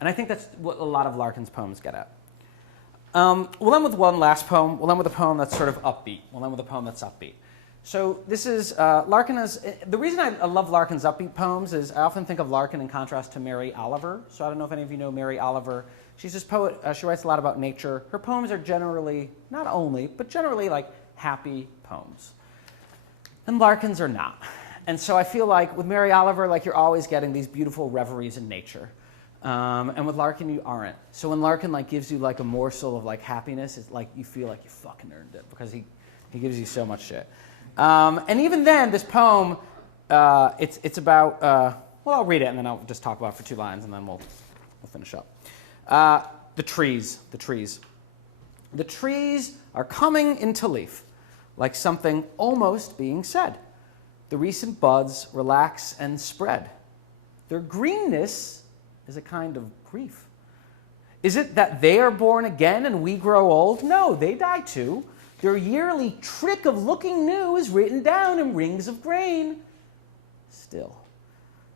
and I think that's what a lot of Larkin's poems get at. We'll end with one last poem. We'll end with a poem that's sort of upbeat. So this is, Larkin is, the reason I love Larkin's upbeat poems is I often think of Larkin in contrast to Mary Oliver. So I don't know if any of you know Mary Oliver. She's this poet, she writes a lot about nature. Her poems are generally, not only, but generally like happy poems. And Larkin's are not. And so I feel like with Mary Oliver, like you're always getting these beautiful reveries in nature. And with Larkin, you aren't. So when Larkin like gives you like a morsel of like happiness, it's like you feel like you fucking earned it because he gives you so much shit. And even then, this poem, it's about, well, I'll read it and then I'll just talk about it for 2 lines and then we'll finish up. The trees. The trees are coming into leaf, like something almost being said. The recent buds relax and spread. Their greenness is a kind of grief. Is it that they are born again and we grow old? No, they die too. Their yearly trick of looking new is written down in rings of grain. Still,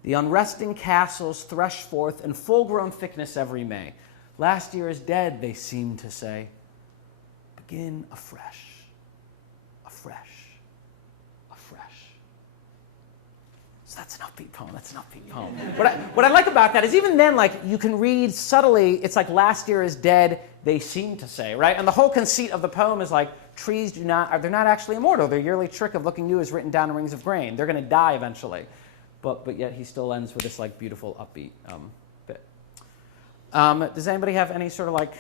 the unresting castles thresh forth in full-grown thickness every May. Last year is dead, they seem to say. Begin afresh, afresh, afresh. So that's an upbeat poem. What I like about that is even then, like, you can read subtly, it's like last year is dead, they seem to say, right? And the whole conceit of the poem is like, trees they're not actually immortal. Their yearly trick of looking new is written down in rings of grain. They're going to die eventually. But yet he still ends with this like beautiful upbeat bit. Does anybody have any sort of like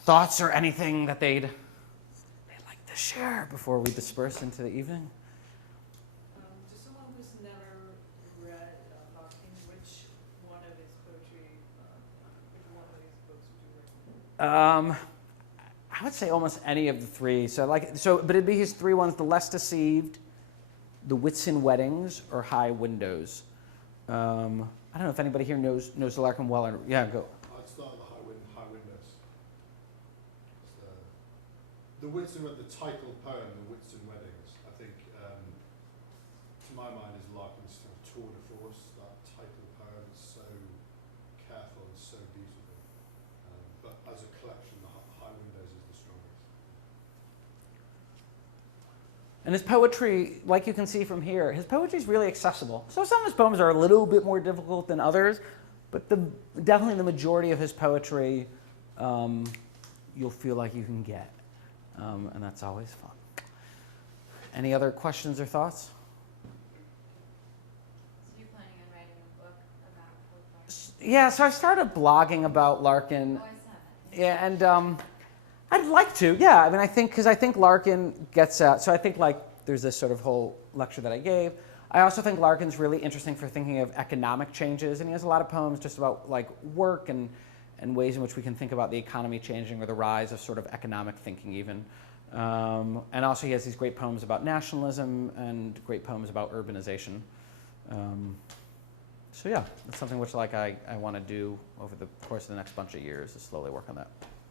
thoughts or anything that they'd like to share before we disperse into the evening? To someone who's never read Larkin, which one of his poetry, which one of his books would you recommend? I would say almost any of the 3. But it'd be his 3 ones: The Less Deceived, The Whitsun Weddings, or High Windows. I don't know if anybody here knows Larkin well. Yeah, go. I'd start with the High Windows. The Whitsun, the title poem, The Whitsun Weddings, I think, to my mind, is Larkin's sort of tour de force. That title poem is so careful and so beautiful. But as a collection, the High Windows is the strongest. And his poetry, like you can see from here, his poetry is really accessible. So some of his poems are a little bit more difficult than others, but definitely the majority of his poetry you'll feel like you can get. And that's always fun. Any other questions or thoughts? So you're planning on writing a book about Larkin? Yeah, so I started blogging about Larkin. Oh, I saw that. Yeah, and I'd like to, yeah. I mean, I think Larkin gets out. So I think like there's this sort of whole lecture that I gave. I also think Larkin's really interesting for thinking of economic changes, and he has a lot of poems just about like work and ways in which we can think about the economy changing or the rise of sort of economic thinking even. And also he has these great poems about nationalism and great poems about urbanization. So yeah, it's something which like I want to do over the course of the next bunch of years, to slowly work on that.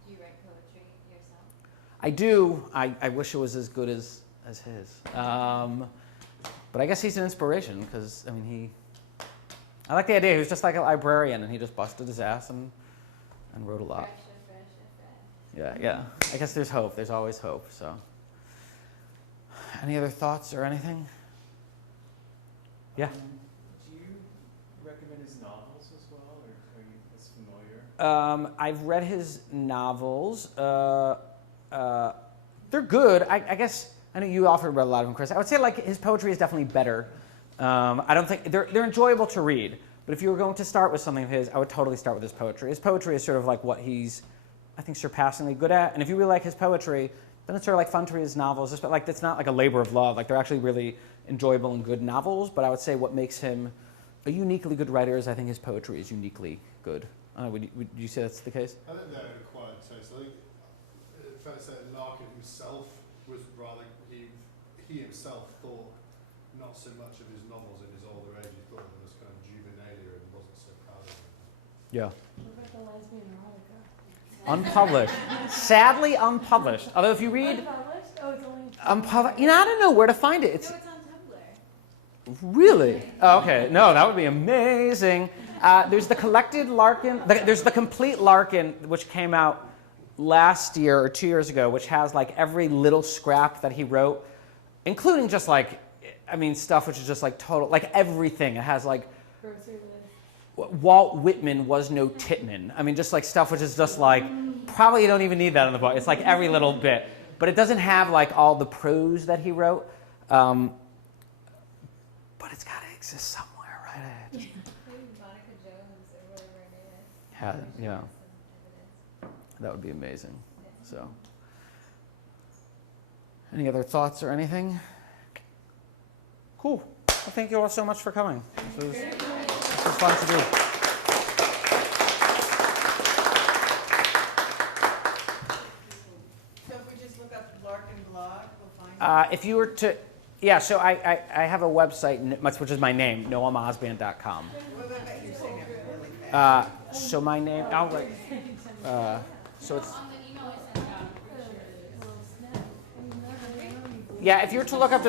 Do you write poetry yourself? I do. I wish it was as good as his. But I guess he's an inspiration because, I mean, I like the idea. He was just like a librarian and he just busted his ass and wrote a lot. Fresh. Yeah. I guess there's hope. There's always hope. So, any other thoughts or anything? Yeah. Do you recommend his novels as well, or are you as familiar? I've read his novels. They're good. I guess I know you often read a lot of them, Chris. I would say like his poetry is definitely better. I don't think they're enjoyable to read. But if you were going to start with something of his, I would totally start with his poetry. His poetry is sort of like what he's, I think, surpassingly good at. And if you really like his poetry, then it's sort of like fun to read his novels. But like it's not like a labor of love. Like they're actually really enjoyable and good novels. But I would say what makes him a uniquely good writer is I think his poetry is uniquely good. Would you say that's the case? I think they're an acquired taste. I think it's fair to say that Larkin himself was rather, he himself thought not so much of his novels in his older age. He thought of them as kind of juvenilia and wasn't so proud of them. Yeah. What about the lesbian erotica? Unpublished. Sadly unpublished. Although if you read, Unpublished? Oh, it's only. You know, I don't know where to find it. It's No, it's on Tumblr. really oh, okay. No, that would be amazing. There's the collected Larkin. There's the complete Larkin, which came out last year or 2 years ago, which has like every little scrap that he wrote, including just like, I mean, stuff which is just like total, like everything. It has like Grocery list. Walt Whitman was no Titman. I mean, just like stuff which is just like, probably you don't even need that in the book. It's like every little bit. But it doesn't have like all the prose that he wrote. But it's got to exist somewhere, right? Maybe Monica Jones or whatever her name is. Yeah, I'm sure yeah. has some evidence. That would be amazing. So, any other thoughts or anything? Cool. Well, thank you all so much for coming. This was fun to do. So if we just look up Larkin blog, we'll find it. If you were to, yeah, so I have a website, which is my name, noamosband.com. Wait, you're saying it really fast. So my name, I'll write, so it's, Little snap. I mean, never, yeah, if you were to look up the